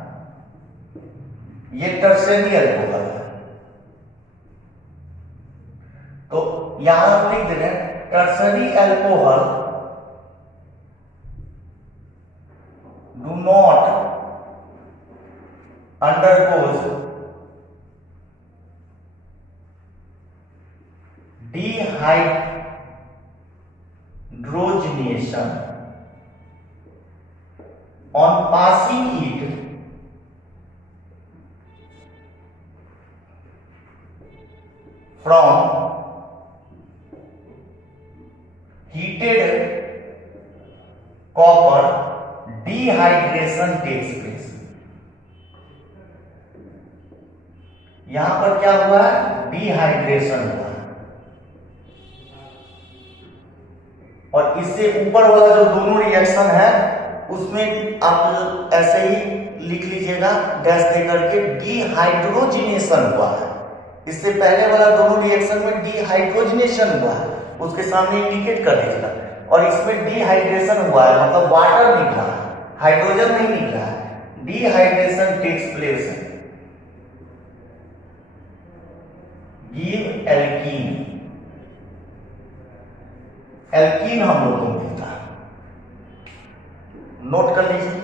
ये टर्सरी अल्कोहल है। तो यहां हम लिख दे रहे हैं tertiary alcohol do not undergoes dehydrogenation on passing it from heated copper, dehydration takes place। यहां पर क्या हुआ है? डिहाइड्रेशन हुआ है। और इससे ऊपर वाला जो दोनों रिएक्शन है उसमें आप ऐसे ही लिख लीजिएगा डैश दे करके, डिहाइड्रोजनेशन हुआ है। इससे पहले वाला दोनों रिएक्शन में डिहाइड्रोजनेशन हुआ है, उसके सामने इंडिकेट कर दीजिएगा। और इसमें डिहाइड्रेशन हुआ है मतलब वाटर निकला है, हाइड्रोजन नहीं निकला है। डिहाइड्रेशन टेक्स प्लेस है। गिव एल्कीन, एल्कीन हम लोगों को मिलता है। नोट कर लीजिए।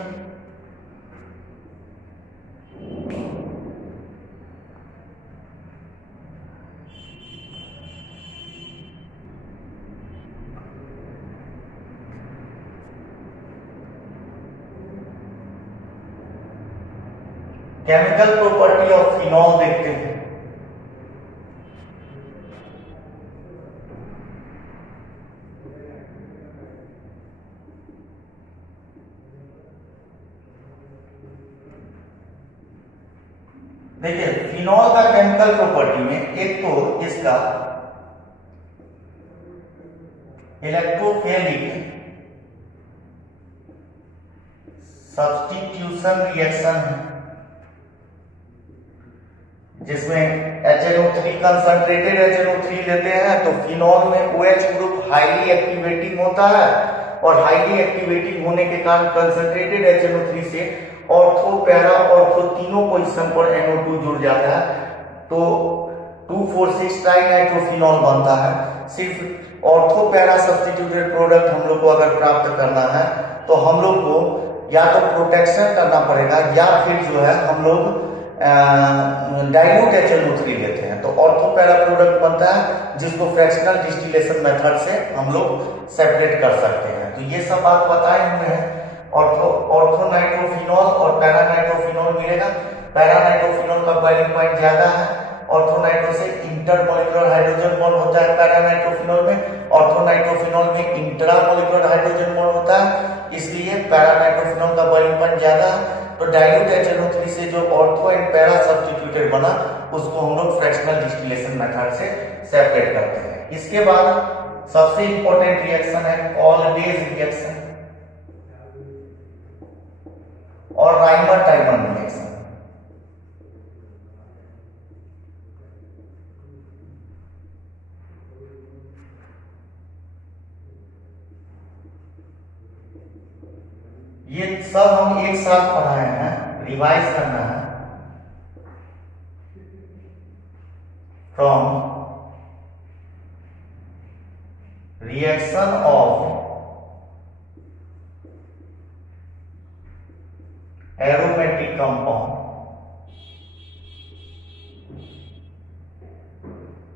केमिकल प्रॉपर्टी ऑफ फिनॉल देखते हैं। देखिए फिनॉल का केमिकल प्रॉपर्टी में एक तो इसका इलेक्ट्रोफिलिक सब्स्टिट्यूशन रिएक्शन है, जिसमें HNO3 कंसंट्रेटेड HNO3 लेते हैं तो फिनॉल में OH ग्रुप हाईली एक्टिवेटिंग होता है और हाईली एक्टिवेटिंग होने के कारण कंसंट्रेटेड HNO3 से ऑर्थो, पैरा, ऑर्थो तीनों पोजीशन पर NO2 जुड़ जाता है तो 2,4,6 ट्राइनाइट्रोफिनॉल बनता है। सिर्फ ऑर्थो पैरा सब्स्टिट्यूटेड प्रोडक्ट हम लोग को अगर प्राप्त करना है तो हम लोग को या तो प्रोटेक्शन करना पड़ेगा या फिर जो है हम लोग डाइल्यूट HNO3 लेते हैं तो ऑर्थो पैरा प्रोडक्ट बनता है, जिसको फ्रैक्शनल डिस्टिलेशन मेथड से हम लोग सेपरेट कर सकते हैं। तो ये सब बात बताए हुए हैं। ऑर्थो नाइट्रोफिनॉल और पैरा नाइट्रोफिनॉल मिलेगा। पैरा नाइट्रोफिनॉल का बॉइलिंग पॉइंट ज्यादा है। ऑर्थो नाइट्रो से इंटरमोलिकुलर हाइड्रोजन बॉन्ड होता है पैरा नाइट्रोफिनॉल में, ऑर्थो नाइट्रोफिनॉल में इंट्रामोलिकुलर हाइड्रोजन बॉन्ड होता है, इसलिए पैरा नाइट्रोफिनॉल का बॉइलिंग पॉइंट ज्यादा है। तो डाइल्यूट HNO3 से जो ऑर्थो एंड पैरा सब्स्टिट्यूटेड बना उसको हम लोग फ्रैक्शनल डिस्टिलेशन मेथड से सेपरेट करते हैं। इसके बाद सबसे इंपॉर्टेंट रिएक्शन है ऑलवेज रिएक्शन और राइमर टाइमर रिएक्शन। ये सब हम एक साथ पढ़ाए हैं, रिवाइज करना है। From reaction of aromatic compound,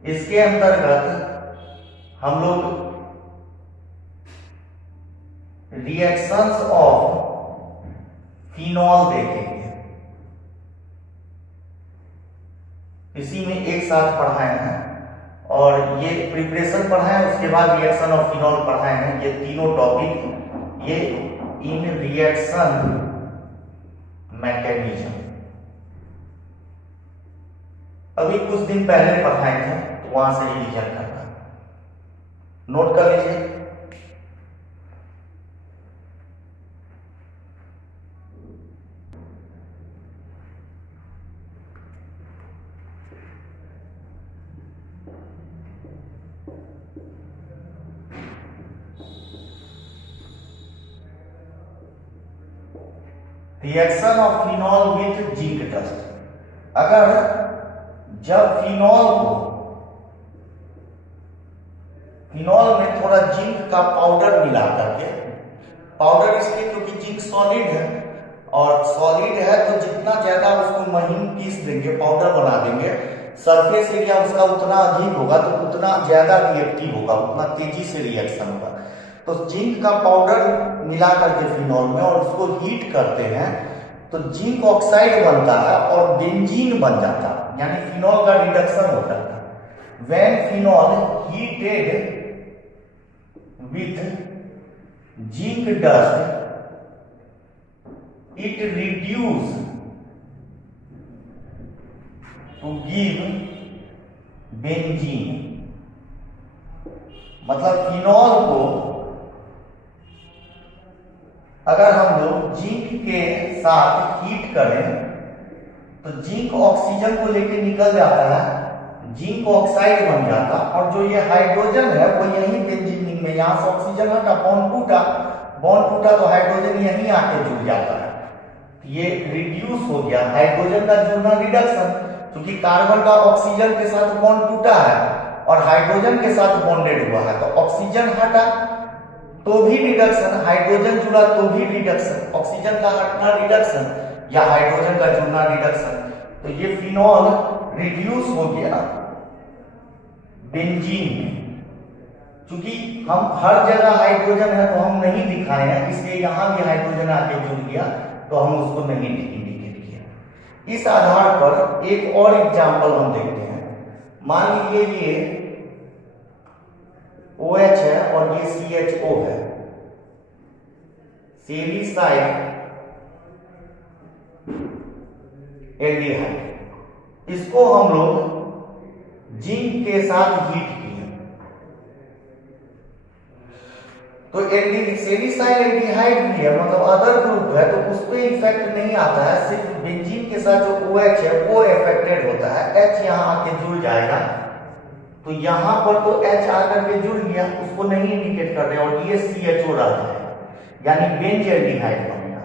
इसके अंतर्गत हम लोग रिएक्शंस ऑफ फिनॉल देखेंगे। इसी में एक साथ पढ़ाए हैं और ये प्रिपरेशन पढ़ाए, उसके बाद रिएक्शन ऑफ फिनॉल पढ़ाए हैं। ये तीनों टॉपिक ये इन रिएक्शन मैकेनिज्म अभी कुछ दिन पहले पढ़ाए थे, तो वहां से रिवीजन करना, नोट कर लीजिए। Reaction of phenol with zinc dust. अगर जब फिनॉल में थोड़ा जिंक का पाउडर मिला करके, पाउडर इसलिए क्योंकि जिंक सॉलिड है, और सॉलिड है तो जितना ज्यादा उसको महीन पीस देंगे, पाउडर बना देंगे, सरफेस एरिया उसका उतना अधिक होगा, तो उतना ज्यादा रिएक्टिव होगा, उतना तेजी से रिएक्शन होगा। तो जिंक का पाउडर मिला करके फिनॉल में और उसको हीट करते हैं तो जिंक ऑक्साइड बनता है और बेंजीन बन जाता है, यानी फिनॉल का रिडक्शन होता है। When phenol heated with zinc dust it reduce to give benzene। मतलब फिनॉल को अगर हम लोग जिंक के साथ हीट करें तो जिंक ऑक्सीजन को लेके निकल जाता है, जिंक ऑक्साइड बन जाता, और जो ये हाइड्रोजन है वो यही बेंजीन में, यहां से ऑक्सीजन हटा, बॉन्ड टूटा तो हाइड्रोजन यहीं आके जुड़ जाता है, ये रिड्यूस हो गया। हाइड्रोजन का जुड़ना रिडक्शन, क्योंकि कार्बन का ऑक्सीजन के साथ बॉन्ड टूटा है और हाइड्रोजन के साथ बॉन्डेड हुआ है, तो ऑक्सीजन हटा तो भी रिडक्शन, हाइड्रोजन जुड़ा तो भी रिडक्शन, ऑक्सीजन का हटना रिडक्शन या हाइड्रोजन का जुड़ना रिडक्शन। तो ये फिनॉल रिड्यूस हो गया बेंजीन में। क्योंकि हम हर जगह हाइड्रोजन है तो हम नहीं दिखाए हैं, इसलिए यहां भी हाइड्रोजन आके जुड़ गया तो हम उसको नहीं इंडिकेट किया। इस आधार पर एक और एग्जांपल हम देखते हैं। मान लीजिए ये OH है और ये CHO है, सेरीसाइड एल्डिहाइड। इसको हम लोग जिंक के साथ हीट किए तो सेरीसाइड एल्डिहाइड भी है, मतलब अदर ग्रुप है, तो उस पर इफेक्ट नहीं आता है, सिर्फ बेंजीन के साथ जो OH है वो इफेक्टेड होता है। H यहाँ आके जुड़ जाएगा, तो यहाँ पर तो H आकर के जुड़ गया, उसको नहीं इंडिकेट कर रहे, और ये CHO रह जाएगा, यानी बेंज एल्डिहाइड बनेगा।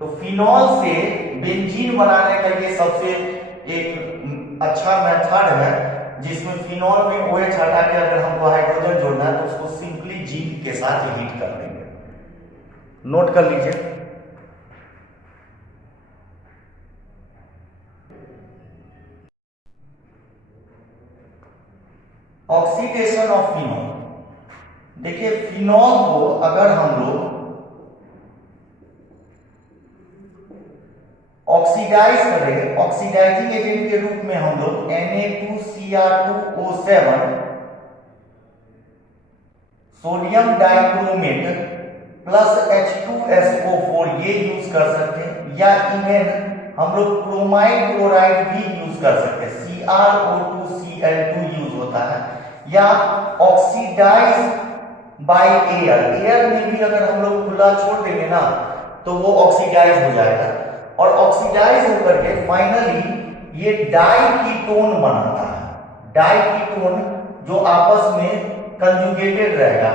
तो फिनॉल से बेंजीन बनाने का ये सबसे एक अच्छा मेथड है, जिसमें फिनॉल में OH हटा के अगर हमको हाइड्रोजन जोड़ना है तो उसको सिंपली जिंक के साथ हीट कर देंगे। नोट कर लीजिए। Oxidation of phenol. देखिए फिनॉल को अगर हम लोग ऑक्सीडाइज करें, ऑक्सीडाइजिंग एजेंट के रूप में हम लोग Na2Cr2O7 sodium dichromate plus H2SO4 ये यूज कर सकते हैं, या इवन हम लोग क्रोमाइड क्लोराइड भी यूज कर सकते हैं, CrO2Cl2 यूज होता है, या ऑक्सीडाइज बाय एयर में भी अगर हम लोग खुला छोड़ देंगे ना तो वो ऑक्सीडाइज हो जाएगा, और ऑक्सीडाइज होकर के फाइनली ये डाइकीटोन बनाता है। डाइकीटोन जो आपस में कंजुगेटेड रहेगा,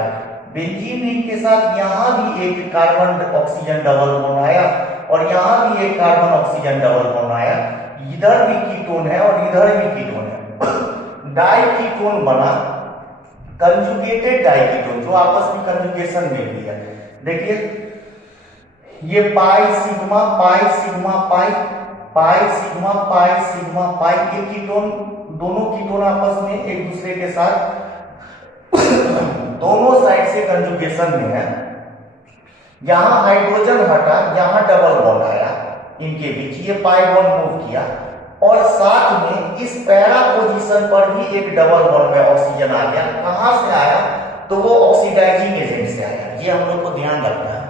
बेंजीन रिंग के साथ यहां भी एक कार्बन ऑक्सीजन डबल बॉन्ड आया और यहां भी एक कार्बन ऑक्सीजन डबल बॉन्ड आया, इधर भी कीटोन है और इधर भी कीटोन है, डाइकीटोन बना, कंजुगेटेड डाइकीटोन जो आपस में कंजुगेशन में भी है। देखिए ये pi sigma pi sigma pi, pi sigma pi sigma pi, ये कीटोन, दोनों कीटोन आपस में एक दूसरे के साथ दोनों साइड से कंजुगेशन में है। यहां हाइड्रोजन हटा, यहां डबल बॉन्ड आया, इनके बीच ये पाई बॉन्ड मूव किया, और साथ में इस पैरा पोजीशन पर भी एक डबल बॉन्ड में ऑक्सीजन आ गया। कहां से आया? तो वो ऑक्सीडाइजिंग एजेंट से आया। ये हम लोग को ध्यान रखना है।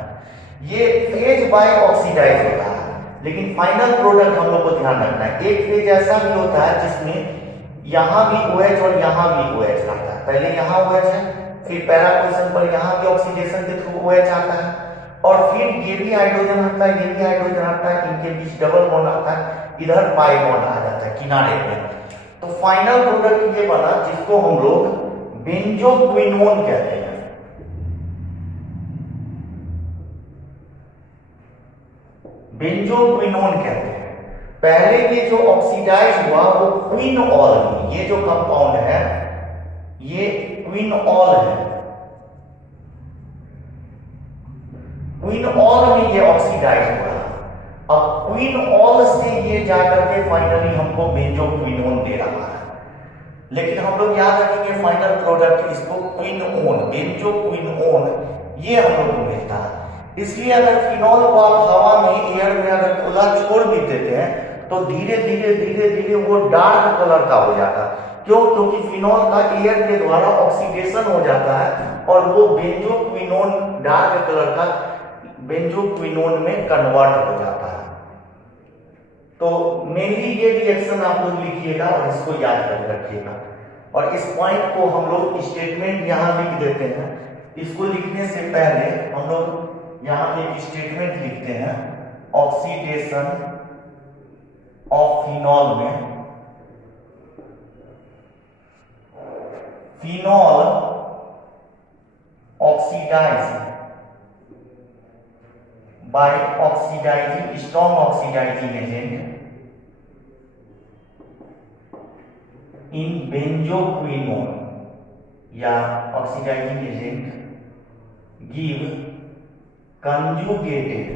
ये फेज बाय ऑक्सीडाइज होता है, लेकिन फाइनल प्रोडक्ट हम लोग को ध्यान रखना है। एक फेज ऐसा भी होता है जिसमें यहां भी OH और यहां भी OH आता है। पहले यहां OH है, फिर पैरा पोजीशन पर यहां भी ऑक्सीडेशन के थ्रू OH आता है, और फिर ये भी हाइड्रोजन आता है, ये भी हाइड्रोजन आता है, इनके बीच डबल बॉन्ड आता है, इधर पाई बॉन्ड आ जाता है किनारे पे। तो फाइनल प्रोडक्ट ये बना जिसको हम लोग बेंजोक्विनोन कहते हैं। बेंजोक्विनोन कहते हैं। पहले ये जो ऑक्सीडाइज हुआ वो क्विनॉल में, ये जो कंपाउंड है ये क्विनॉल है। क्विनॉल में ये ऑक्सीडाइज हुआ। अब क्विनॉल से ये जाकर के फाइनली हमको बेंजोक्विनोन दे रहा है। लेकिन हम लोग याद रखेंगे फाइनल प्रोडक्ट इसको क्विनोन, बेंजोक्विनोन, ये हम लोग को मिलता है। इसलिए अगर फिनॉल को आप हवा में, एयर में अगर खुला छोड़ भी देते हैं तो धीरे धीरे वो डार्क कलर का हो जाता है। क्यों? क्योंकि फिनॉल का एयर के द्वारा ऑक्सीडेशन हो जाता है और वो बेंजोक्विनोन, डार्क कलर का बेंजोक्विनोन में कन्वर्ट हो जाता है। तो मेनली ये रिएक्शन आप लोग लिखिएगा और इसको याद कर रखिएगा। और इस पॉइंट को हम लोग स्टेटमेंट यहां लिख देते हैं। इसको लिखने से पहले हम लोग यहां एक स्टेटमेंट लिखते हैं, ऑक्सीडेशन ऑफ फिनॉल में phenol oxidize by oxidizing, strong oxidizing agent in benzoquinone या oxidizing agent give conjugated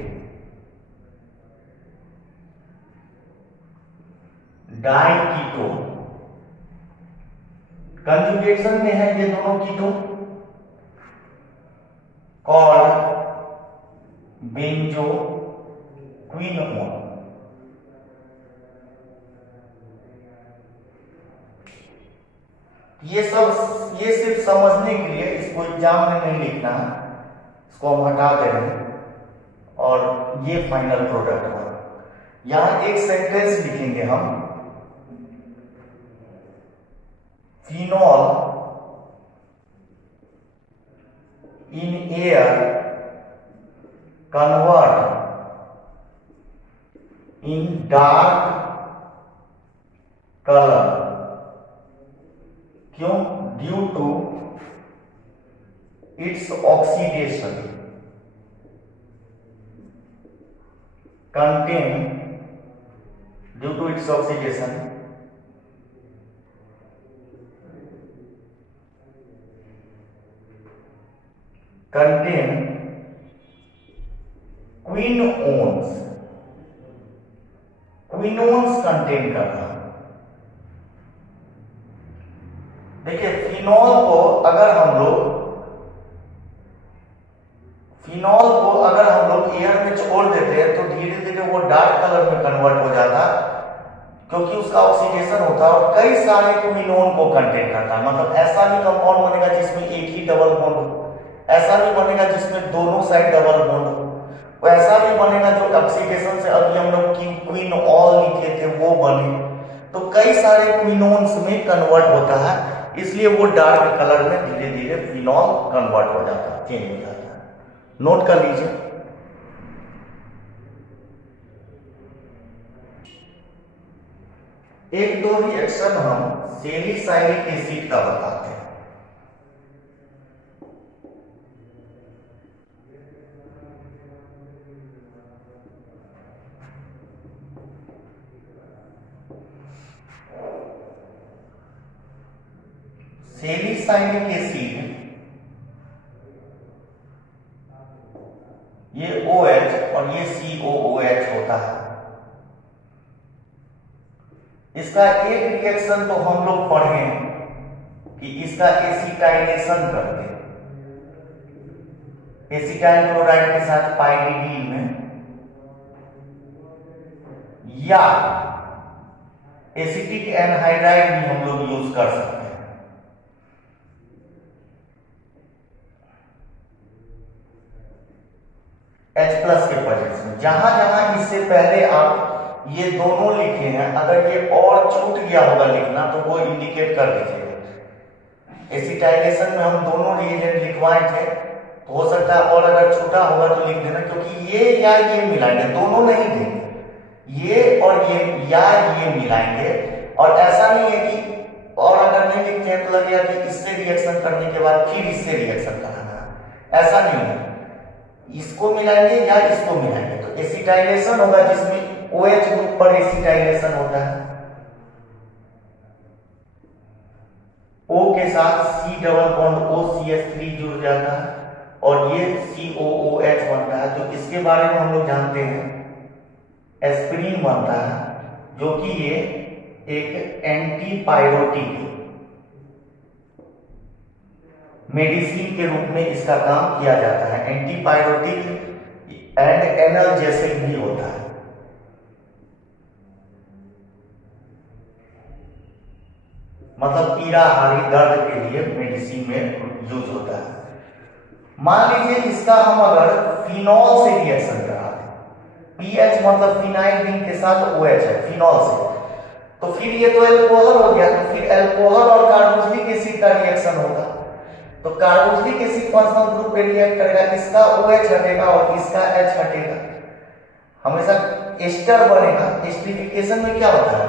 diketone. Conjugation में है ये दोनों कीटोन, कॉल्ड बेंजोक्विनोन। ये सिर्फ समझने के लिए, इसको एग्जाम में नहीं लिखना, इसको हम हटा दे रहे हैं। और ये फाइनल प्रोडक्ट है। यहां एक सेंटेंस लिखेंगे हम, phenol in air convert in dark color। क्यों? Due to its oxidation contain, due to its oxidation contain quinones. Quinones contain करना। देखिए फिनॉल को अगर हम लोग एयर में छोड़ देते हैं तो धीरे धीरे वो डार्क कलर में कन्वर्ट हो जाता, क्योंकि उसका ऑक्सीडेशन होता है और कई सारे क्विनोन को कंटेन करता है। मतलब ऐसा भी कंपाउंड बनेगा जिसमें एक ही डबल बॉन्ड हो, ऐसा भी बनेगा जिसमें दोनों साइड डबल बॉन्ड हो, ऐसा भी बनेगा जो ऑक्सीडेशन से अभी हम लोग क्विनॉल लिखे थे वो बने। तो कई सारे क्विनोन्स में कन्वर्ट होता है, इसलिए वो डार्क कलर में धीरे धीरे फिनॉल कन्वर्ट हो जाता है, चेंज हो जाता है। नोट कर लीजिए। एक दो रिएक्शन हम सैलिसाइलिक एसिड का बताते हैं। सैलिसाइलिक एसिड, ये OH और ये COOH होता है। इसका एक रिएक्शन तो हम लोग पढ़े कि इसका एसिटाइलेशन करते हैं। एसिटाइल क्लोराइड के साथ पाइरीडीन में, या एसिटिक एनहाइड्राइड भी हम लोग यूज कर सकते हैं। H प्लस के प्रेजेंस में जहां जहां इससे पहले आप ये दोनों लिखे हैं, अगर ये और छूट गया होगा लिखना तो वो इंडिकेट कर दीजिएगा। एसिटाइलेशन में हम दोनों रिएजेंट लिखवाए थे, तो हो सकता है और अगर छूटा होगा तो लिख देना, क्योंकि ये या ये मिलाएंगे, दोनों नहीं देंगे, ये और ये या ये मिलाएंगे। और ऐसा नहीं है कि और अगर नहीं लिखते हैं तो लगेगा कि इससे रिएक्शन करने के बाद फिर इससे रिएक्शन कराना, ऐसा नहीं है। इसको मिलाएंगे या इसको मिलाएंगे, तो एसिटाइलेशन होगा जिसमें OH ग्रुप पर एसिटाइलेशन होता है, O के साथ C डबल बॉन्ड OCH3 जुड़ जाता है और ये COOH बनता है, जो इसके बारे में हम लोग जानते हैं एस्पिरिन बनता है, जो कि ये एक एंटीपायरोटिक मेडिसिन के रूप में इसका काम किया जाता है। एंटीपायरोटिक एंड एनाल्जेसिक भी होता है। मतलब पीड़ाहारी दर्द के लिए मेडिसिन में यूज होता है। मान लीजिए इसका हम अगर फिनॉल से रिएक्शन करा दें, पीएच मतलब फिनाइल रिंग के साथ OH है, फिनॉल से, तो फिर ये तो एल्कोहल हो गया, तो फिर एल्कोहल और कार्बोक्सिलिक एसिड का रिएक्शन होगा, तो कार्बोक्सिलिक एसिड फंक्शनल ग्रुप पे रिएक्ट करेगा, इसका OH हटेगा और इसका H हटेगा, हमेशा एस्टर बनेगा। एस्टरिफिकेशन में क्या होता है,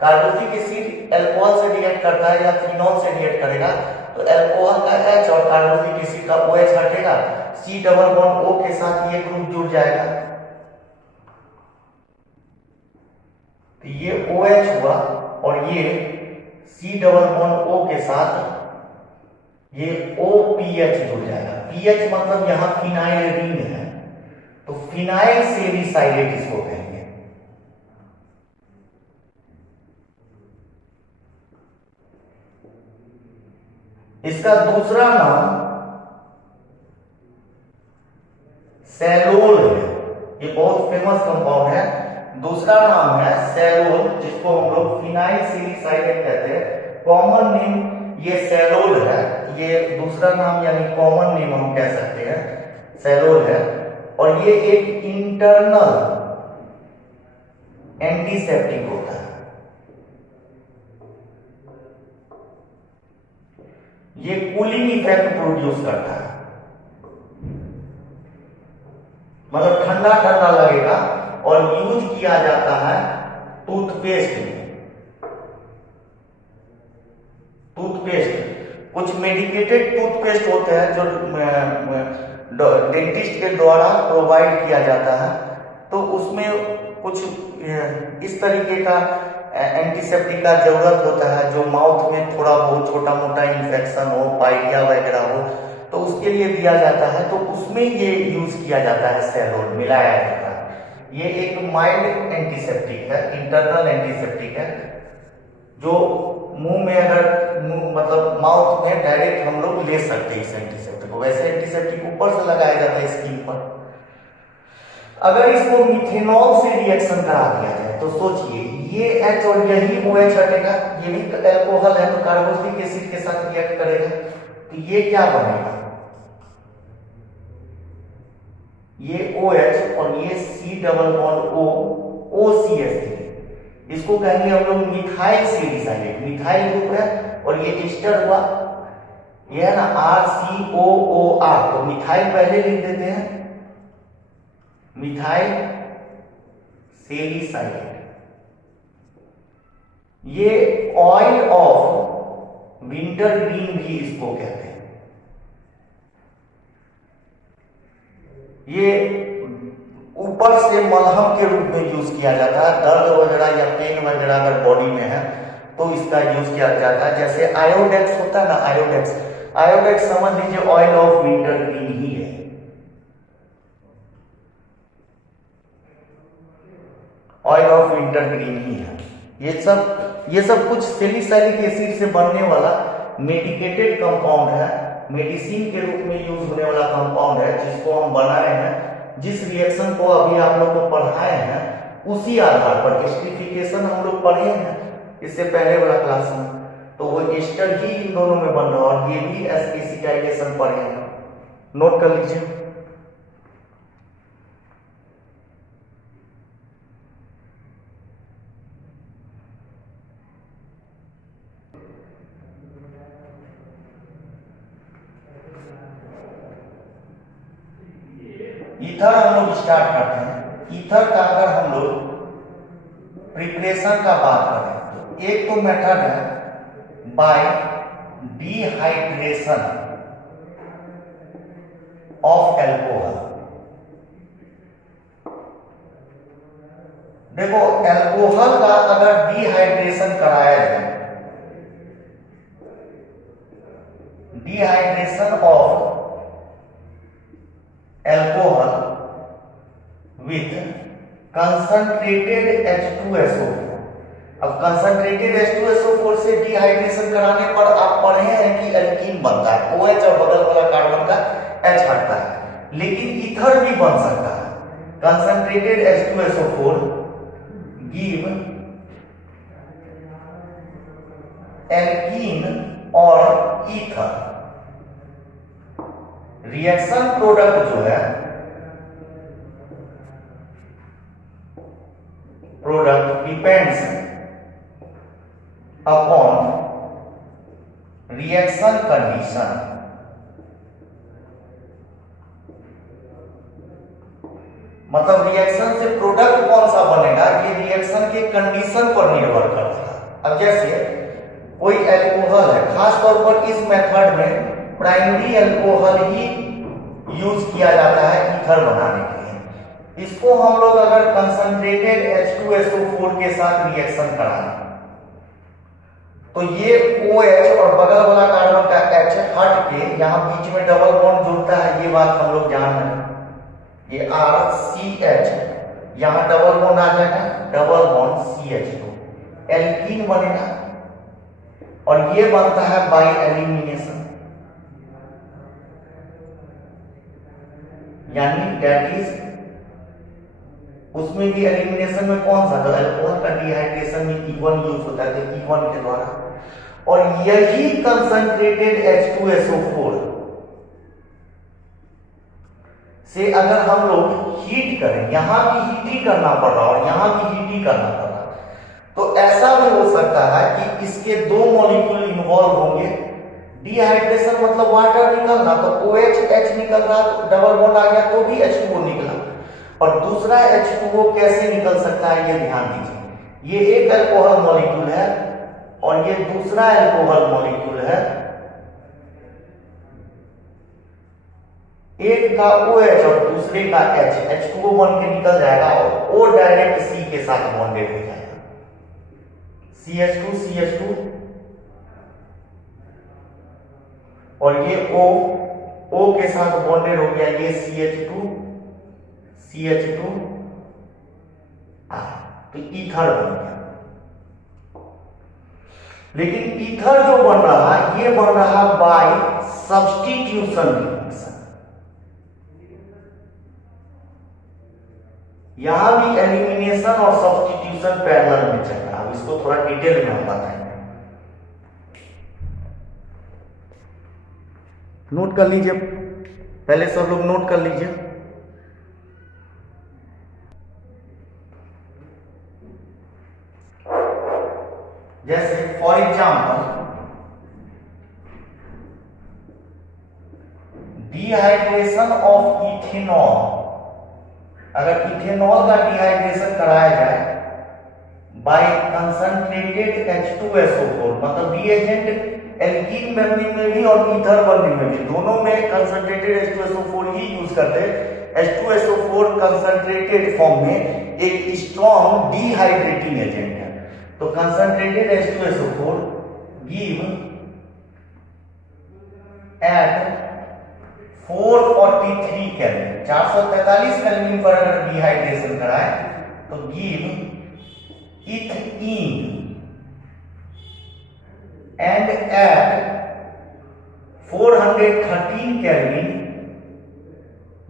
कार्बोक्सिलिक एसिड अल्कोहल से रिएक्ट करता है या फिनॉल से रिएक्ट करेगा, तो अल्कोहल का H और कार्बोक्सिलिक एसिड का OH हटेगा, C डबल बॉन्ड O के साथ ये ग्रुप जुड़ जाएगा, तो ये OH हुआ और ये C डबल बॉन्ड O के साथ ये OPH जुड़ जाएगा। पीएच मतलब यहां फिनाइल रिंग है, तो फिनाइल सेलिसाइलेट इसको कहेंगे। इसका दूसरा नाम सैलोल है, ये बहुत फेमस कंपाउंड है। दूसरा नाम है सैलोल, जिसको हम लोग फिनाइल सेलिसाइलेट कहते हैं। कॉमन नेम ये सैलोल है, ये दूसरा नाम यानी कॉमन नेम हम कह सकते हैं सैलोल है, और ये एक इंटरनल एंटीसेप्टिक होता है। ये कूलिंग इफेक्ट प्रोड्यूस करता है, मतलब ठंडा ठंडा लगेगा, और यूज किया जाता है टूथपेस्ट में। टूथपेस्ट, कुछ मेडिकेटेड टूथपेस्ट होते हैं जो डेंटिस्ट के द्वारा प्रोवाइड किया जाता है, तो उसमें कुछ इस तरीके का एंटीसेप्टिक का जरूरत होता है, जो माउथ में थोड़ा बहुत छोटा मोटा इन्फेक्शन हो, पाइलिया वगैरह हो, तो उसके लिए दिया जाता है, तो उसमें ये यूज किया जाता है सैलोल, मिलाया जाता है। ये एक माइल्ड एंटीसेप्टिक है, इंटरनल एंटीसेप्टिक है, जो मुंह में अगर मतलब माउथ में डायरेक्ट हम लोग ले सकते हैं इस एंटीसेप्टिक को। वैसे एंटीसेप्टिक ऊपर से लगाया जाता है स्किन पर। अगर इसको मिथेनॉल से रिएक्शन करा दिया जाए तो सोचिए, ये H और यही OH हटेगा, ये भी अल्कोहल है तो कार्बोक्सिलिक एसिड के साथ रिएक्ट करेगा, तो ये क्या बनेगा, ये OH और ये C double bond O, OCH3, इसको कहेंगे हम लोग मिथाइल सेलिसाइलेट। मिथाइल ग्रुप है और ये एस्टर हुआ, ये है ना RCOOR, तो मिथाइल पहले लिख देते हैं, मिथाइल सेलिसाइलेट। ये ऑयल ऑफ विंटर ग्रीन भी इसको कहते हैं। ये ऊपर से मलहम के रूप में यूज किया जाता है, दर्द वगैरह या पेन वगैरह अगर बॉडी में है तो इसका यूज किया जाता है। जैसे आयोडेक्स होता है ना, आयोडेक्स, आयोडेक्स समझ लीजिए ऑयल ऑफ विंटर ग्रीन ही है। ऑयल ऑफ विंटर ग्रीन ही है। ये सब कुछ सैलिसाइलिक एसिड से बनने वाला मेडिकेटेड कंपाउंड है, मेडिसिन के रूप में यूज होने वाला कंपाउंड है, जिसको हम बनाए हैं, जिस रिएक्शन को अभी आप लोग को पढ़ाए हैं उसी आधार पर एस्टरिफिकेशन हम लोग पढ़े हैं इससे पहले वाला क्लास में, तो वो एस्टर ही इन दोनों में बन रहा है और ये भी एसिटाइलेशन पढ़े हैं, नोट कर लीजिए। ईथर हम लोग स्टार्ट करते हैं। ईथर का अगर हम लोग प्रिपरेशन का बात करें तो एक तो मेथड है बाय डिहाइड्रेशन ऑफ एल्कोहल। देखो एल्कोहल का अगर डिहाइड्रेशन कराया जाए, dehydration of alcohol with concentrated H2SO4। अब कंसंट्रेटेड H2SO4 से डिहाइड्रेशन कराने पर आप पढ़े हैं कि एल्कीन बनता है, OH और बगल वाला कार्बन का H हटता है, लेकिन ईथर भी बन सकता है। कंसंट्रेटेड H2SO4 गिव एल्कीन और ईथर। रिएक्शन प्रोडक्ट जो है, product depends upon reaction condition. मतलब रिएक्शन से प्रोडक्ट कौन सा बनेगा ये रिएक्शन के कंडीशन पर निर्भर करता है। अब जैसे कोई एल्कोहल है, खास तौर पर इस मेथड में प्राइमरी एल्कोहल ही यूज किया जाता है ईथर बनाने के लिए। इसको हम लोग अगर कंसंट्रेटेड H2SO4 के साथ रिएक्शन कराएं तो ये OH और बगल वाला कार्बन का H हट के यहां बीच में डबल बॉन्ड जुड़ता है, ये बात हम लोग जान रहे हैं। ये RCH यहां डबल बॉन्ड आ जाएगा, डबल बॉन्ड CH2 एल्कीन बनेगा और ये बनता है बाय एलिमिनेशन, यानी दैट इज उसमें भी एलिमिनेशन में कौन सा, तो एल्कोहल का डिहाइड्रेशन में E1 यूज होता है, तो E1 के द्वारा। और यही कंसंट्रेटेड H2SO4 से अगर हम लोग हीट करें, यहां भी हीट ही करना पड़ रहा और यहां भी हीट ही करना पड़ रहा, तो ऐसा भी हो सकता है कि इसके दो मॉलिक्यूल इन्वॉल्व होंगे। डिहाइड्रेशन मतलब वाटर निकलना, तो OH H निकल रहा तो डबल बॉन्ड आ गया तो भी H2O निकला, और दूसरा H2O कैसे निकल सकता है ये ध्यान दीजिए। ये एक अल्कोहल मॉलिक्यूल है और ये दूसरा अल्कोहल मॉलिक्यूल है, एक का OH और दूसरे का H, H2O बन के निकल जाएगा और O डायरेक्ट C के साथ बॉन्डेड हो जाएगा, CH2 CH2, और ये O के साथ बॉन्डेड हो गया, ये CH2 CH2 तो ईथर बन गया। लेकिन ईथर जो बन रहा है ये बन रहा बाय सब्स्टिट्यूशन रिएक्शन। यहां भी एलिमिनेशन और सब्स्टिट्यूशन पैरेलल में चल रहा है। अब इसको थोड़ा डिटेल में हम बताएंगे, नोट कर लीजिए, पहले सब लोग नोट कर लीजिए। जैसे for example dehydration of ethanol, अगर इथेनॉल का डिहाइड्रेशन कराया जाए बाय कंसंट्रेटेड H2SO4, मतलब रिएजेंट एल्कीन बनने में भी और ईथर बनने में भी दोनों में कंसंट्रेटेड H2SO4 ही यूज करते हैं। H2SO4 कंसंट्रेटेड फॉर्म में एक स्ट्रॉन्ग डिहाइड्रेटिंग एजेंट है, तो concentrated H2SO4 give at 443 kelvin, 443 kelvin पर अगर डिहाइड्रेशन कराए तो give ethene and at 413 kelvin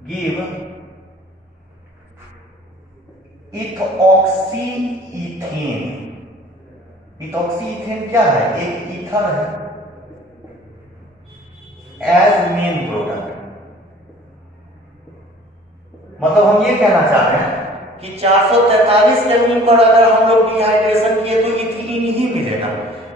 give ethoxyethane. Ethoxyethane क्या है? एक ईथर है एज मेन प्रोडक्ट। मतलब हम ये कहना चाह रहे हैं कि 443 केल्विन पर अगर हम लोग डिहाइड्रेशन किए तो इथीन ही मिलेगा,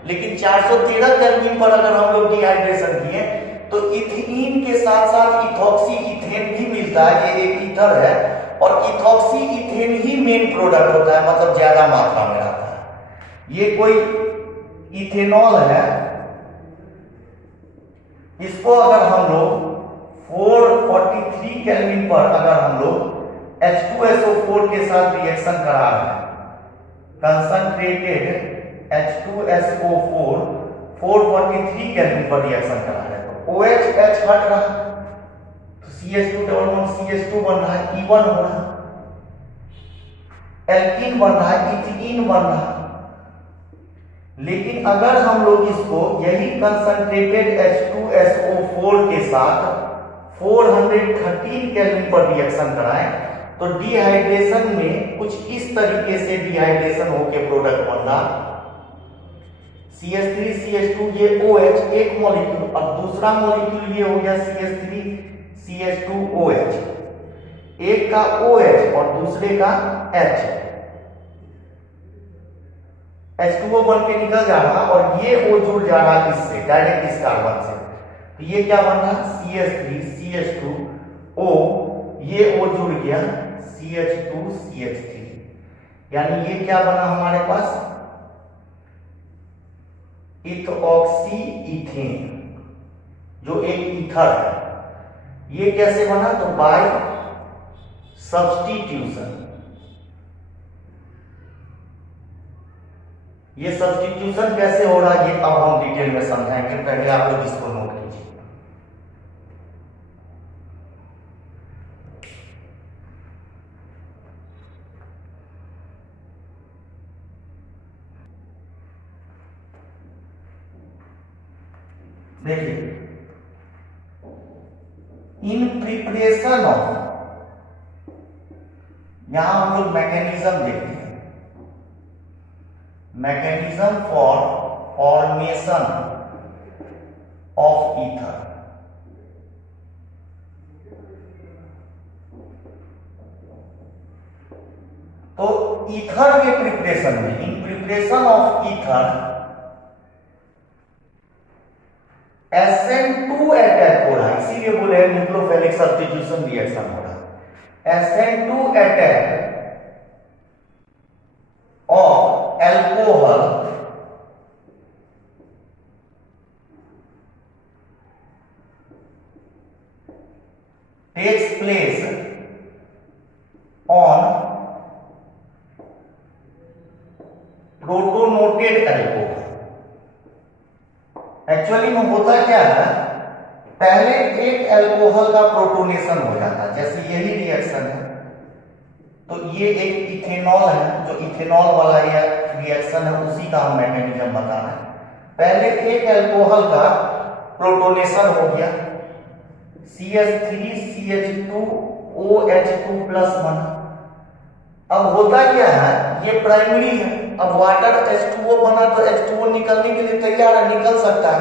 लेकिन 413 केल्विन पर अगर हम लोग डिहाइड्रेशन किए तो इथीन के साथ साथ इथॉक्सी इथेन भी मिलता है। ये एक ईथर है और इथॉक्सी इथेन ही मेन प्रोडक्ट होता है, मतलब ज्यादा मात्रा में रहता है। ये कोई इथेनॉल है, इसको अगर हम लोग 443 केल्विन पर अगर हम लोग H2SO4 के साथ रिएक्शन करा रहे हैं, कंसंट्रेटेड H2SO4 443 केल्विन पर रिएक्शन करा रहे हैं, तो OH H हट रहा, तो CH2 डबल बॉन्ड CH2 बन रहा है, E1 हो रहा, एल्कीन बन रहा है, इथीन बन रहा है। लेकिन अगर हम लोग इसको यही कंसंट्रेटेड H2SO4 के साथ 413 केल्विन पर रिएक्शन कराएं तो डिहाइड्रेशन में कुछ इस तरीके से डिहाइड्रेशन होके प्रोडक्ट बन रहा, CH3 CH2 ये OH एक मॉलिक्यूल, और दूसरा मॉलिक्यूल ये हो गया CH3 CH2 OH, एक का OH और दूसरे का H, H2O बन के निकल जा रहा और ये O जुड़ जा रहा इससे डायरेक्ट इस कार्बन से, तो ये क्या बन रहा CH3 CH2 O, ये O जुड़ गया CH2 CH3, यानी ये क्या बना हमारे पास इथऑक्सी इथेन, जो एक ईथर है। ये कैसे बना? तो बाय सब्स्टिट्यूशन। ये सब्स्टिट्यूशन कैसे हो रहा है ये अब हम डिटेल में समझाएंगे, पहले आप लोग इसको नोट कीजिए। देखिए, इन प्रिपरेशन ऑफ, यहां हम लोग मैकेनिज्म देखते हैं, mechanism for formation of ether. तो ईथर के प्रिपरेशन में, in preparation of ether SN2 attack हो रहा है, इसीलिए बोले न्यूक्लियोफिलिक सब्स्टिट्यूशन रिएक्शन हो रहा है। SN2 attack of alcohol takes place on protonated alcohol। Actually में होता क्या है, पहले एक अल्कोहल का प्रोटोनेशन हो जाता है, जैसे यही रिएक्शन है, तो ये एक इथेनॉल है, जो इथेनॉल वाला ये रिएक्शन है, उसी का हम मैकेनिज्म बता रहे हैं। पहले एक अल्कोहल का प्रोटोनेशन हो गया, CH3 CH2 OH2 प्लस बना। अब होता क्या है, ये प्राइमरी है, अब वाटर H2O बना तो H2O निकलने के लिए तैयार है, निकल सकता है,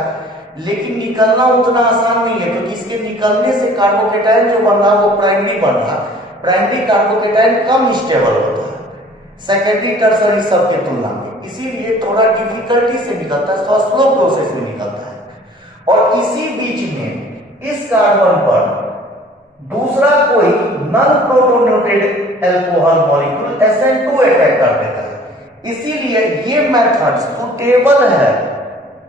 लेकिन निकलना उतना आसान नहीं है, क्योंकि इसके निकलने से कार्बोकेटायन जो बन रहा है वो प्राइमरी बन रहा है। प्राइमरी कार्बोकेटायन कम स्टेबल होता है सेकेंडरी टर्सरी सब के तुलना में, इसीलिए थोड़ा डिफिकल्टी से निकलता है, स्लो प्रोसेस में निकलता है। और इसी बीच में इस कार्बन पर दूसरा कोई non protonated alcohol molecule SN2 attack कर देता है। इसीलिए ये मेथड सुटेबल है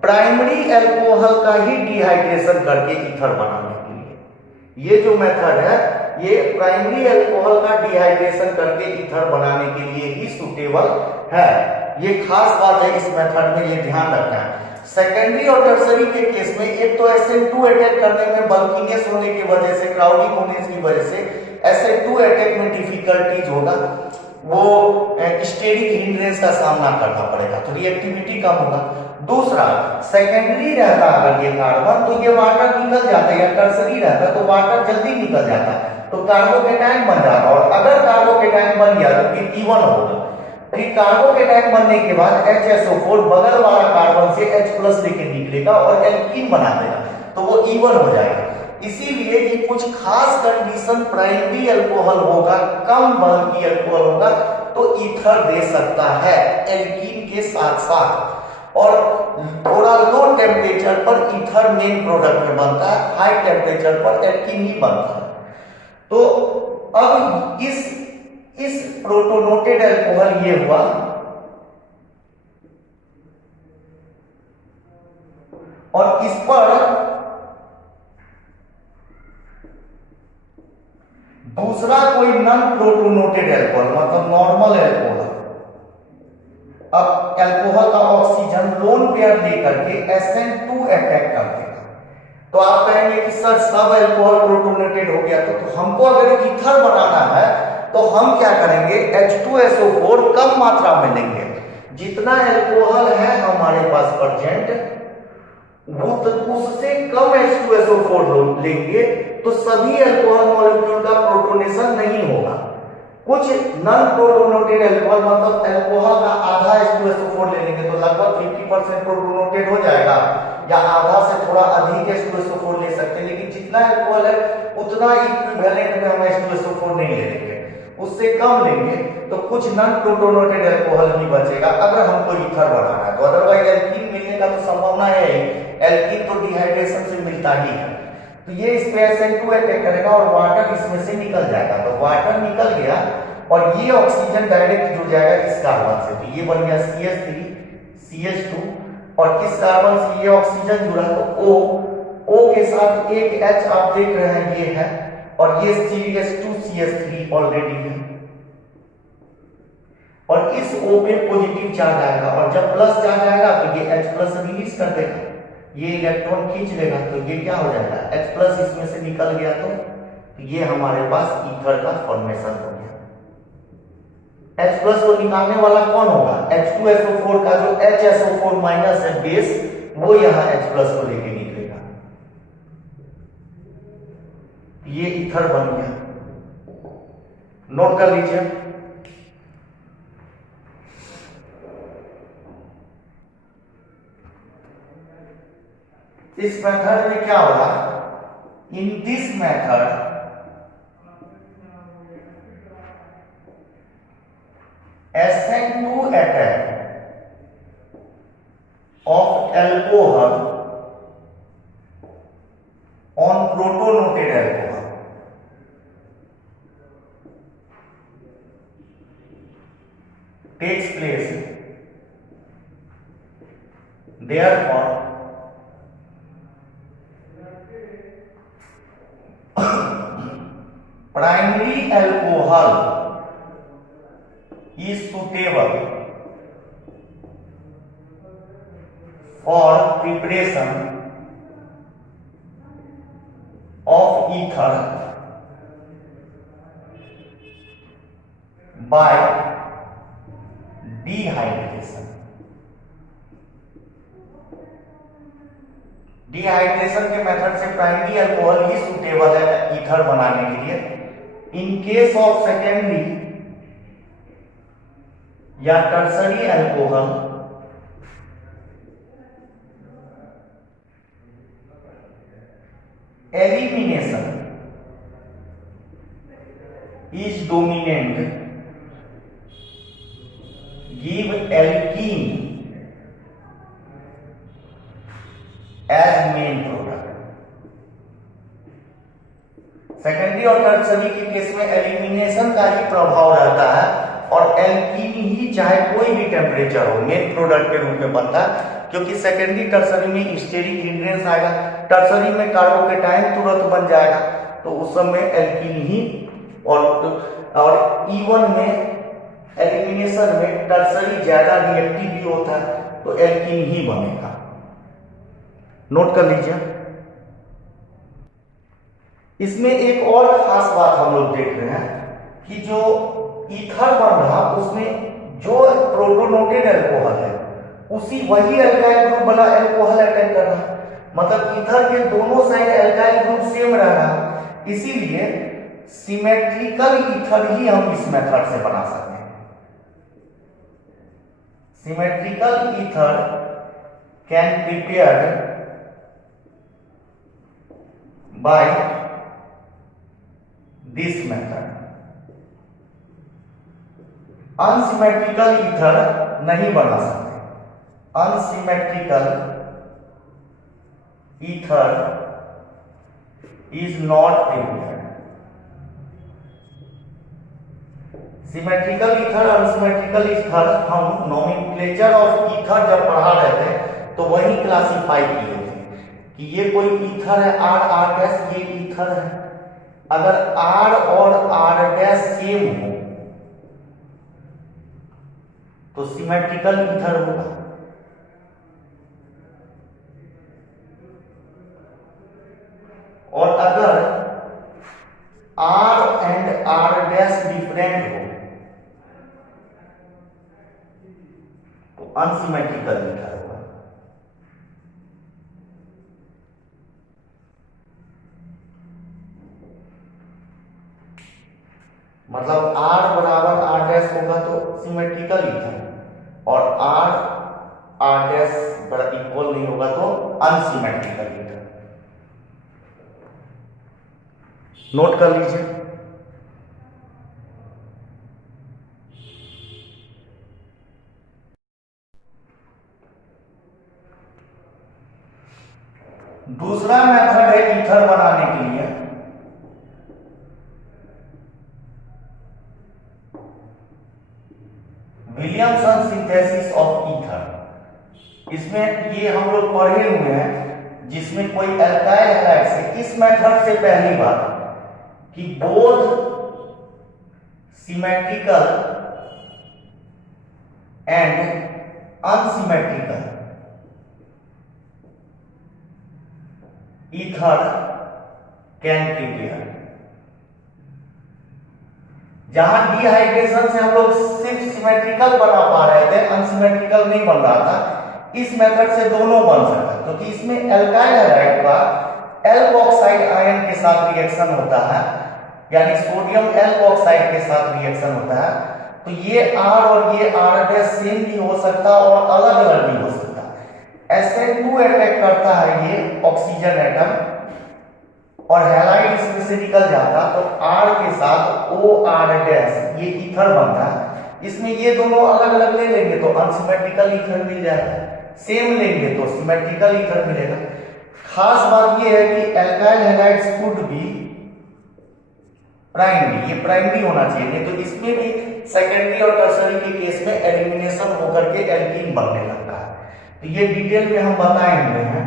प्राइमरी अल्कोहल का ही डिहाइड्रेशन करके ईथर बनाने के लिए। ये जो मेथड है ये प्राइमरी अल्कोहल का डिहाइड्रेशन करके ईथर बनाने के लिए ही सुटेबल है। ये खास बात है इस मेथड में, ये ध्यान रखना है। सेकेंडरी और टर्सरी के केस में एक तो SN2 अटैक करने में बल्कीनेस होने की वजह से, क्राउडिंग होने की वजह से SN2 अटैक में डिफिकल्टीज होगा। वो स्टेरिक हिंड्रेंस का सामना करना पड़ेगा, तो रिएक्टिविटी कम होगा। दूसरा, सेकेंडरी रहता अगर ये कार्बन तो ये वाटर निकल जाता है, या टर्सरी रहता तो वाटर जल्दी निकल जाता है, तो कार्बोकेटायन बन जाता। और अगर कार्बोकेटायन बन गया तो फिर इवन होगा। फिर कार्बोकेटायन बनने के बाद HSO4 बगल वाला कार्बन से H+ लेके निकलेगा और एल्कीन बना देगा, तो वो इवन हो जाएगा। इसीलिए ये कुछ खास कंडीशन प्राइमरी अल्कोहल होगा, कम बल की अल्कोहल होगा तो ईथर दे सकता है एल्कीन के साथ साथ। और थोड़ा लो टेम्परेचर पर ईथर मेन प्रोडक्ट में बनता है, हाई टेम्परेचर पर एल्कीन ही बनता है। तो अब इस प्रोटोनेटेड अल्कोहल ये हुआ, और इस पर दूसरा कोई नॉन प्रोटोनेटेड अल्कोहल मतलब नॉर्मल अल्कोहल, अब अल्कोहल का ऑक्सीजन लोन पेयर लेकर के SN2 अटैक कर देगा। तो आप कहेंगे कि सर सब अल्कोहल प्रोटोनेटेड हो गया, तो हमको अगर ईथर बनाना है तो हम क्या करेंगे, H2SO4 कम मात्रा में लेंगे। जितना अल्कोहल है हमारे पास प्रेजेंट उससे कम H2SO4 लेंगे तो सभी अल्कोहल मॉलिक्यूल का प्रोटोनेशन नहीं होगा। कुछ नॉन प्रोटोनेटेड अल्कोहल मतलब अल्कोहल का आधा H2SO4 ले लेंगे तो लगभग 50% प्रोटोनेटेड हो जाएगा, या आधा से थोड़ा अधिक H2SO4 ले सकते हैं। लेकिन जितना अल्कोहल है उतना इक्विवेलेंट में हम H2SO4 नहीं ले लेंगे, उससे कम लेंगे तो कुछ नॉन प्रोटोनेटेड अल्कोहल ही बचेगा अगर हमको ईथर बनाना है। तो अदरवाइज एल्कीन मिलने का तो संभावना है, एल्कीन तो डिहाइड्रेशन से मिलता ही है। तो ये इस पे SN2 अटैक करेगा और वाटर इसमें से निकल जाएगा। तो वाटर निकल गया और ये ऑक्सीजन डायरेक्ट जुड़ जाएगा इस कार्बन से, तो ये बन गया CH3 CH2, और किस कार्बन से ये ऑक्सीजन जुड़ा तो O के साथ एक H आप देख रहे हैं ये है, और ये CH2CH3 ऑलरेडी है, और इस O पे पॉजिटिव चार्ज आएगा, और जब प्लस चार्ज आएगा तो ये H+ रिलीज कर देगा, ये इलेक्ट्रॉन खींच लेगा, तो ये क्या हो जाएगा H+ इसमें से निकल गया, तो ये हमारे पास ईथर का फॉर्मेशन हो गया। H+ को निकालने वाला कौन होगा, H2SO4 का जो HSO4- है बेस, वो यहां H+ को लेके निकलेगा, ये ईथर बन गया। नोट कर लीजिए। इस मेथड में क्या होगा, in this method SN2 attack of alcohol on protonated alcohol takes place, therefore primary alcohol is suitable for preparation of ether by dehydration। Dehydration के मेथड से प्राइमरी अल्कोहल ही सुटेबल है ईथर बनाने के लिए। इन केस ऑफ सेकेंडरी या tertiary alcohol elimination is dominant, give alkene as main product. Secondary और tertiary के केस में एलिमिनेशन का ही प्रभाव रहता है, और एल्कीन ही चाहे कोई भी टेम्परेचर हो मेन प्रोडक्ट के रूप में बनता है, क्योंकि सेकेंडरी टर्सरी में स्टेरिक हिंड्रेंस आएगा, टर्सरी में कार्बोकेटायन तुरंत बन जाएगा, तो उस समय एल्कीन ही, और इवन में एलिमिनेशन में टर्सरी ज्यादा रिएक्टिव भी होता है, तो एल्कीन ही बनेगा। नोट कर लीजिए। इसमें एक और खास बात हम लोग देख रहे हैं कि जो ईथर बन रहा, उसमें जो प्रोटोनेटेड अल्कोहल है उसी वही अल्काइल ग्रुप वाला अल्कोहल अटैक कर रहा, मतलब ईथर के दोनों साइड अल्काइल ग्रुप सेम रह रहा, इसीलिए सिमेट्रिकल ईथर ही हम इस मेथड से बना सकते हैं। Symmetrical ether can prepared by this method। Unsymmetrical ether नहीं बना सकते, unsymmetrical ether is not prepared. Symmetrical ether, unsymmetrical ether हम नोमेनक्लेचर ऑफ ईथर जब पढ़ा रहे थे तो वही क्लासिफाई किए थे कि ये कोई ईथर है आर आर डैश, ये ईथर है, अगर आर और आर डैश सेम हो तो सिमेट्रिकल ईथर होगा, और अगर R and R dash different हो तो अनसिमेट्रिकल ईथर होगा। मतलब R बराबर R डैश होगा तो सिमेट्रिकल ईथर, और R R डैश इक्वल नहीं होगा तो अनसिमेट्रिकल ईथर। नोट कर लीजिए। दूसरा मेथड है ईथर बनाने के लिए, विलियमसन सिंथेसिस ऑफ ईथर। इसमें ये हम लोग पढ़े हुए हैं, जिसमें कोई एल्काइल हैलाइड से, इस मेथड से पहली बार कि both symmetrical and unsymmetrical ether can prepare. जहां डिहाइड्रेशन से हम लोग सिर्फ सिमेट्रिकल बना पा रहे थे, अनसिमेट्रिकल नहीं बन रहा था, इस मेथड से दोनों बन सकता है, क्योंकि इसमें एल्काइल हैलाइड का एल्कोक्साइड आयन के साथ रिएक्शन होता है, यानी सोडियम एल्कोक्साइड के साथ रिएक्शन होता है, तो ये R और ये R डैश सेम भी हो सकता और अलग अलग भी हो सकता। SN2 अटैक करता है ये ऑक्सीजन एटम, और हैलाइड इसमें से निकल जाता तो R के साथ OR डैश ये ईथर बनता है। इसमें ये दोनों अलग अलग ले लेंगे तो अनसिमेट्रिकल ईथर मिल जाएगा, सेम लेंगे तो सिमेट्रिकल ईथर मिलेगा। खास बात ये है कि alkyl halides could be primary, ये प्राइमरी होना चाहिए, नहीं तो इसमें भी सेकेंडरी और टर्सरी के केस में एलिमिनेशन होकर के एल्कीन बनने लगता है। तो ये डिटेल में हम बताए हुए हैं,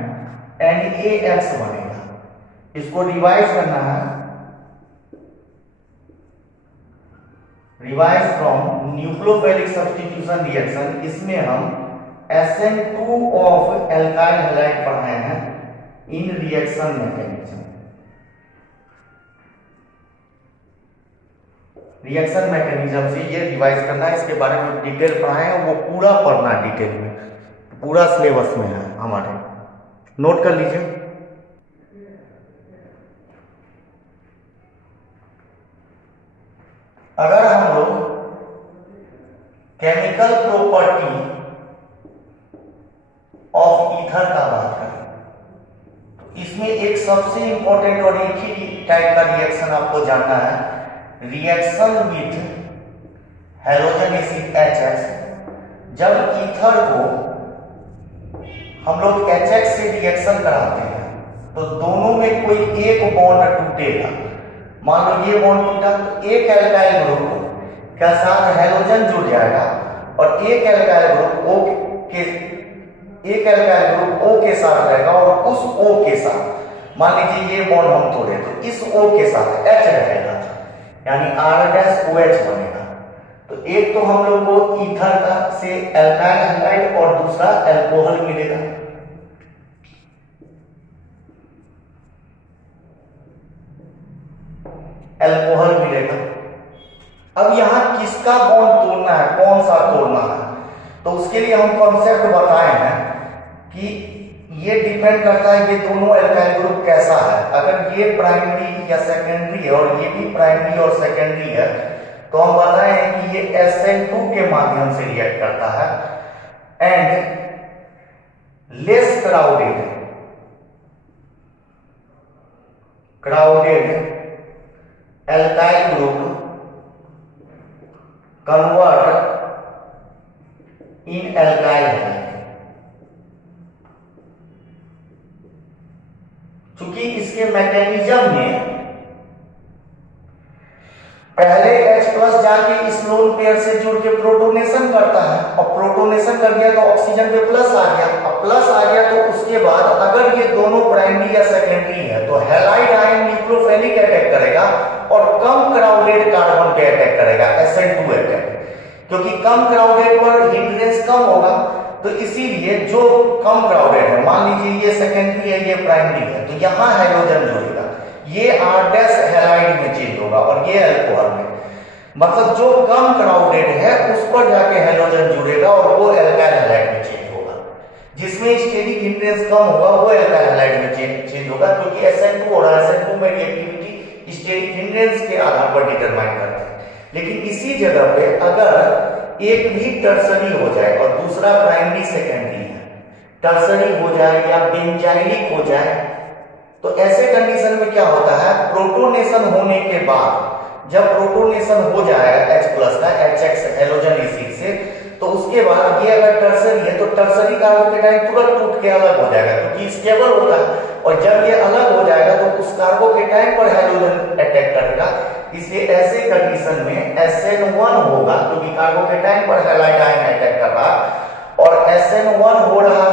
NaX बनेगा। इसको रिवाइज करना है, revise from nucleophilic substitution reaction. इसमें हम SN2 ऑफ एल्काइल हैलाइड पढ़ाए हैं इन रिएक्शन मैकेनिज्म। रिएक्शन मैकेनिज्म से ये रिवाइज करना है, इसके बारे में डिटेल पढ़ाए हैं, वो पूरा पढ़ना है डिटेल में, पूरा सिलेबस में है हमारे, नोट कर लीजिए। अगर हम लोग केमिकल प्रॉपर्टी ऑफ ईथर का बात करें तो इसमें एक सबसे इंपॉर्टेंट और एक ही टाइप का रिएक्शन आपको जानना है, reaction with halogen acid HX। जब ईथर को हम लोग HX से रिएक्शन कराते हैं तो दोनों में कोई एक बॉन्ड टूटेगा। मान लो ये बॉन्ड टूटा तो एक एल्काइल ग्रुप के साथ हैलोजन जुड़ जाएगा और एक एल्काइल ग्रुप O के साथ रहेगा, और उस O के साथ मान लीजिए ये बॉन्ड हम तोड़े तो इस O के साथ H रहेगा, यानी R'OH बनेगा। तो एक तो हम लोग को ईथर का से एल्काइल हैलाइड और दूसरा अल्कोहल मिलेगा। अल्कोहल मिलेगा। अब यहाँ किसका बॉन्ड तोड़ना है, कौन सा तोड़ना है, तो उसके लिए हम कॉन्सेप्ट बताए हैं कि ये डिपेंड करता है ये दोनों एल्काइल ग्रुप कैसा है। अगर ये प्राइमरी या सेकेंडरी है और ये भी प्राइमरी और सेकेंडरी है तो हम बताए हैं कि ये SN2 के माध्यम से रिएक्ट करता है and less crowded alkyl group convert in alkyl halide. चूंकि इसके मैकेनिज्म में पहले H+ जाके इस लोन पेयर से जुड़ के प्रोटोनेशन करता है और प्रोटोनेशन कर दिया तो ऑक्सीजन पे प्लस आ गया, अब प्लस आ गया तो उसके बाद अगर ये दोनों प्राइमरी या सेकेंडरी है तो हैलाइड आयन न्यूक्लियोफिलिक अटैक करेगा और कम क्राउडेड कार्बन पे अटैक करेगा, SN2 अटैक, क्योंकि कम क्राउडेड पर हिंड्रेंस कम होगा। तो इसीलिए जो कम क्राउडेड है, मान लीजिए ये सेकेंडरी है ये प्राइमरी है, तो यहां हाइड्रोजन जुड़ेगा, ये R' हैलाइड में चेंज होगा और ये अल्कोहल में, मतलब जो कम क्राउडेड है उस पर जाके हाइड्रोजन जुड़ेगा और वो एल्काइल हैलाइड में चेंज होगा। जिसमें स्टेरिक हिंड्रेंस कम होगा वो एल्काइल हैलाइड में चेंज होगा, क्योंकि SN2 और SN2 में रिएक्टिविटी स्टेरिक हिंड्रेंस के आधार पर डिटरमाइन करते हैं। लेकिन इसी जगह पे अगर एक भी टर्सरी हो जाए और दूसरा प्राइमरी सेकेंडरी है, टर्सरी हो जाए या बेंजाइलिक हो जाए, तो ऐसे कंडीशन में क्या होता है, प्रोटोनेशन होने के बाद जब प्रोटोनेशन हो जाएगा H+ का HX हैलोजन एसिड से, तो उसके बाद ये अगर टर्सरी है तो टर्सरी कार्बोकेटाइन तुरंत टूट के अलग हो जाएगा क्योंकि स्टेबल होता है, और जब ये अलग हो जाएगा तो उस कार्बोकेटाइन पर हाइड्रोजन अटैक करेगा। इसलिए ऐसे कंडीशन में SN1 होगा क्योंकि कार्बोकेटाइन पर हैलाइड आयन अटैक कर रहा, और SN1 हो रहा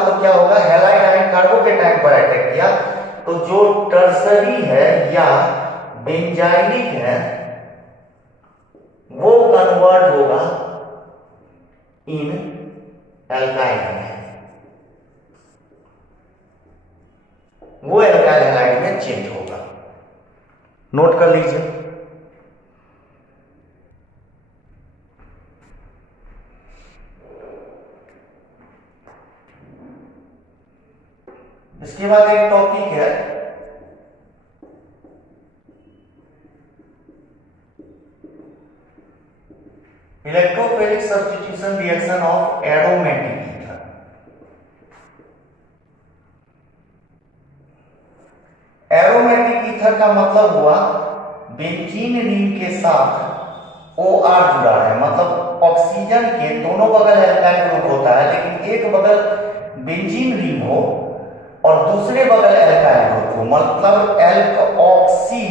तो क्या होगा, हैलाइड आयन कार्बोकेटाइन पर अटैक किया तो जो टर्सरी है या बेंजाइलिक है वो कन्वर्ट होगा इन एल्काइल हैलाइड, वो एल्काइल हैलाइड में चेंज होगा। नोट कर लीजिए। इसके बाद एक टॉपिक है electrophilic substitution reaction of aromatic ether. Aromatic ether का मतलब हुआ बेंजीन रिंग के साथ OR जुड़ा है, मतलब ऑक्सीजन के दोनों बगल एल्काइल ग्रुप होता है लेकिन एक बगल बेंजीन रिंग हो और दूसरे बगल एल्काइल ग्रुप हो, मतलब एल्कऑक्सी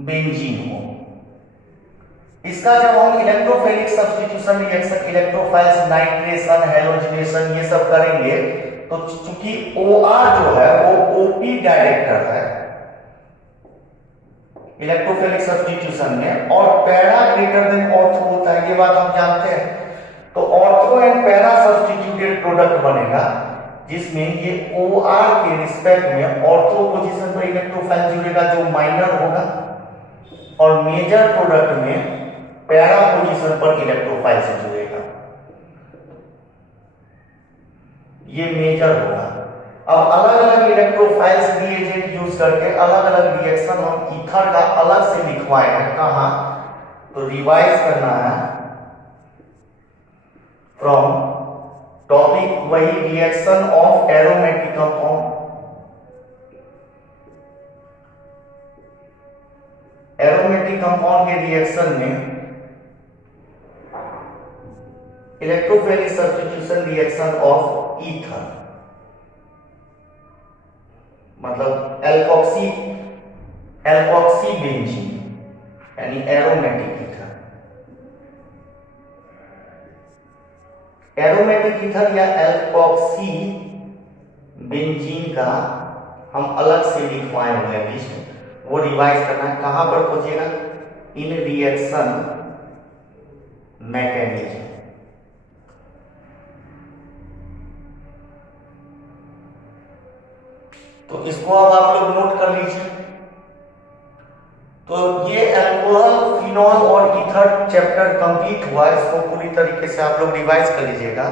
बेंजीन हो। इसका जब हम electrophilic substitution reaction, electrophiles nitration, halogenation ये सब करेंगे तो चूंकि OR जो है वो OP डायरेक्ट करता है इलेक्ट्रोफिलिक सब्स्टिट्यूशन में, और पैरा ग्रेटर देन ऑर्थो होता है, ये बात हम जानते हैं। तो ortho and para substituted product बनेगा जिसमें ये OR के रिस्पेक्ट में ऑर्थो पोजीशन पर इलेक्ट्रोफाइल जुड़ेगा जो माइनर होगा, और मेजर प्रोडक्ट में पैरा पोजीशन पर इलेक्ट्रोफाइल से जुड़ेगा, ये मेजर होगा। अब अलग अलग इलेक्ट्रोफाइल्स रिएजेंट यूज करके अलग अलग रिएक्शन हम ईथर का अलग से लिखवाए हैं, कहां, तो रिवाइज करना है फ्रॉम टॉपिक वही reaction of aromatic compound, aromatic compound के रिएक्शन में electrophilic substitution reaction of ether, मतलब एल्कॉक्सी बेंजीन यानी एरोमेटिक ईथर। एरोमेटिक ईथर या एल्कॉक्सी बेंजीन का हम अलग से लिखवाए हुए हैं लिस्ट, वो रिवाइज करना है। कहां पर खोजेगा, इन रिएक्शन मैकेनिज्म। तो इसको अब आप लोग नोट कर लीजिए। तो ये अल्कोहल, फिनॉल और ईथर चैप्टर कंप्लीट हुआ। इसको पूरी तरीके से आप लोग रिवाइज कर लीजिएगा।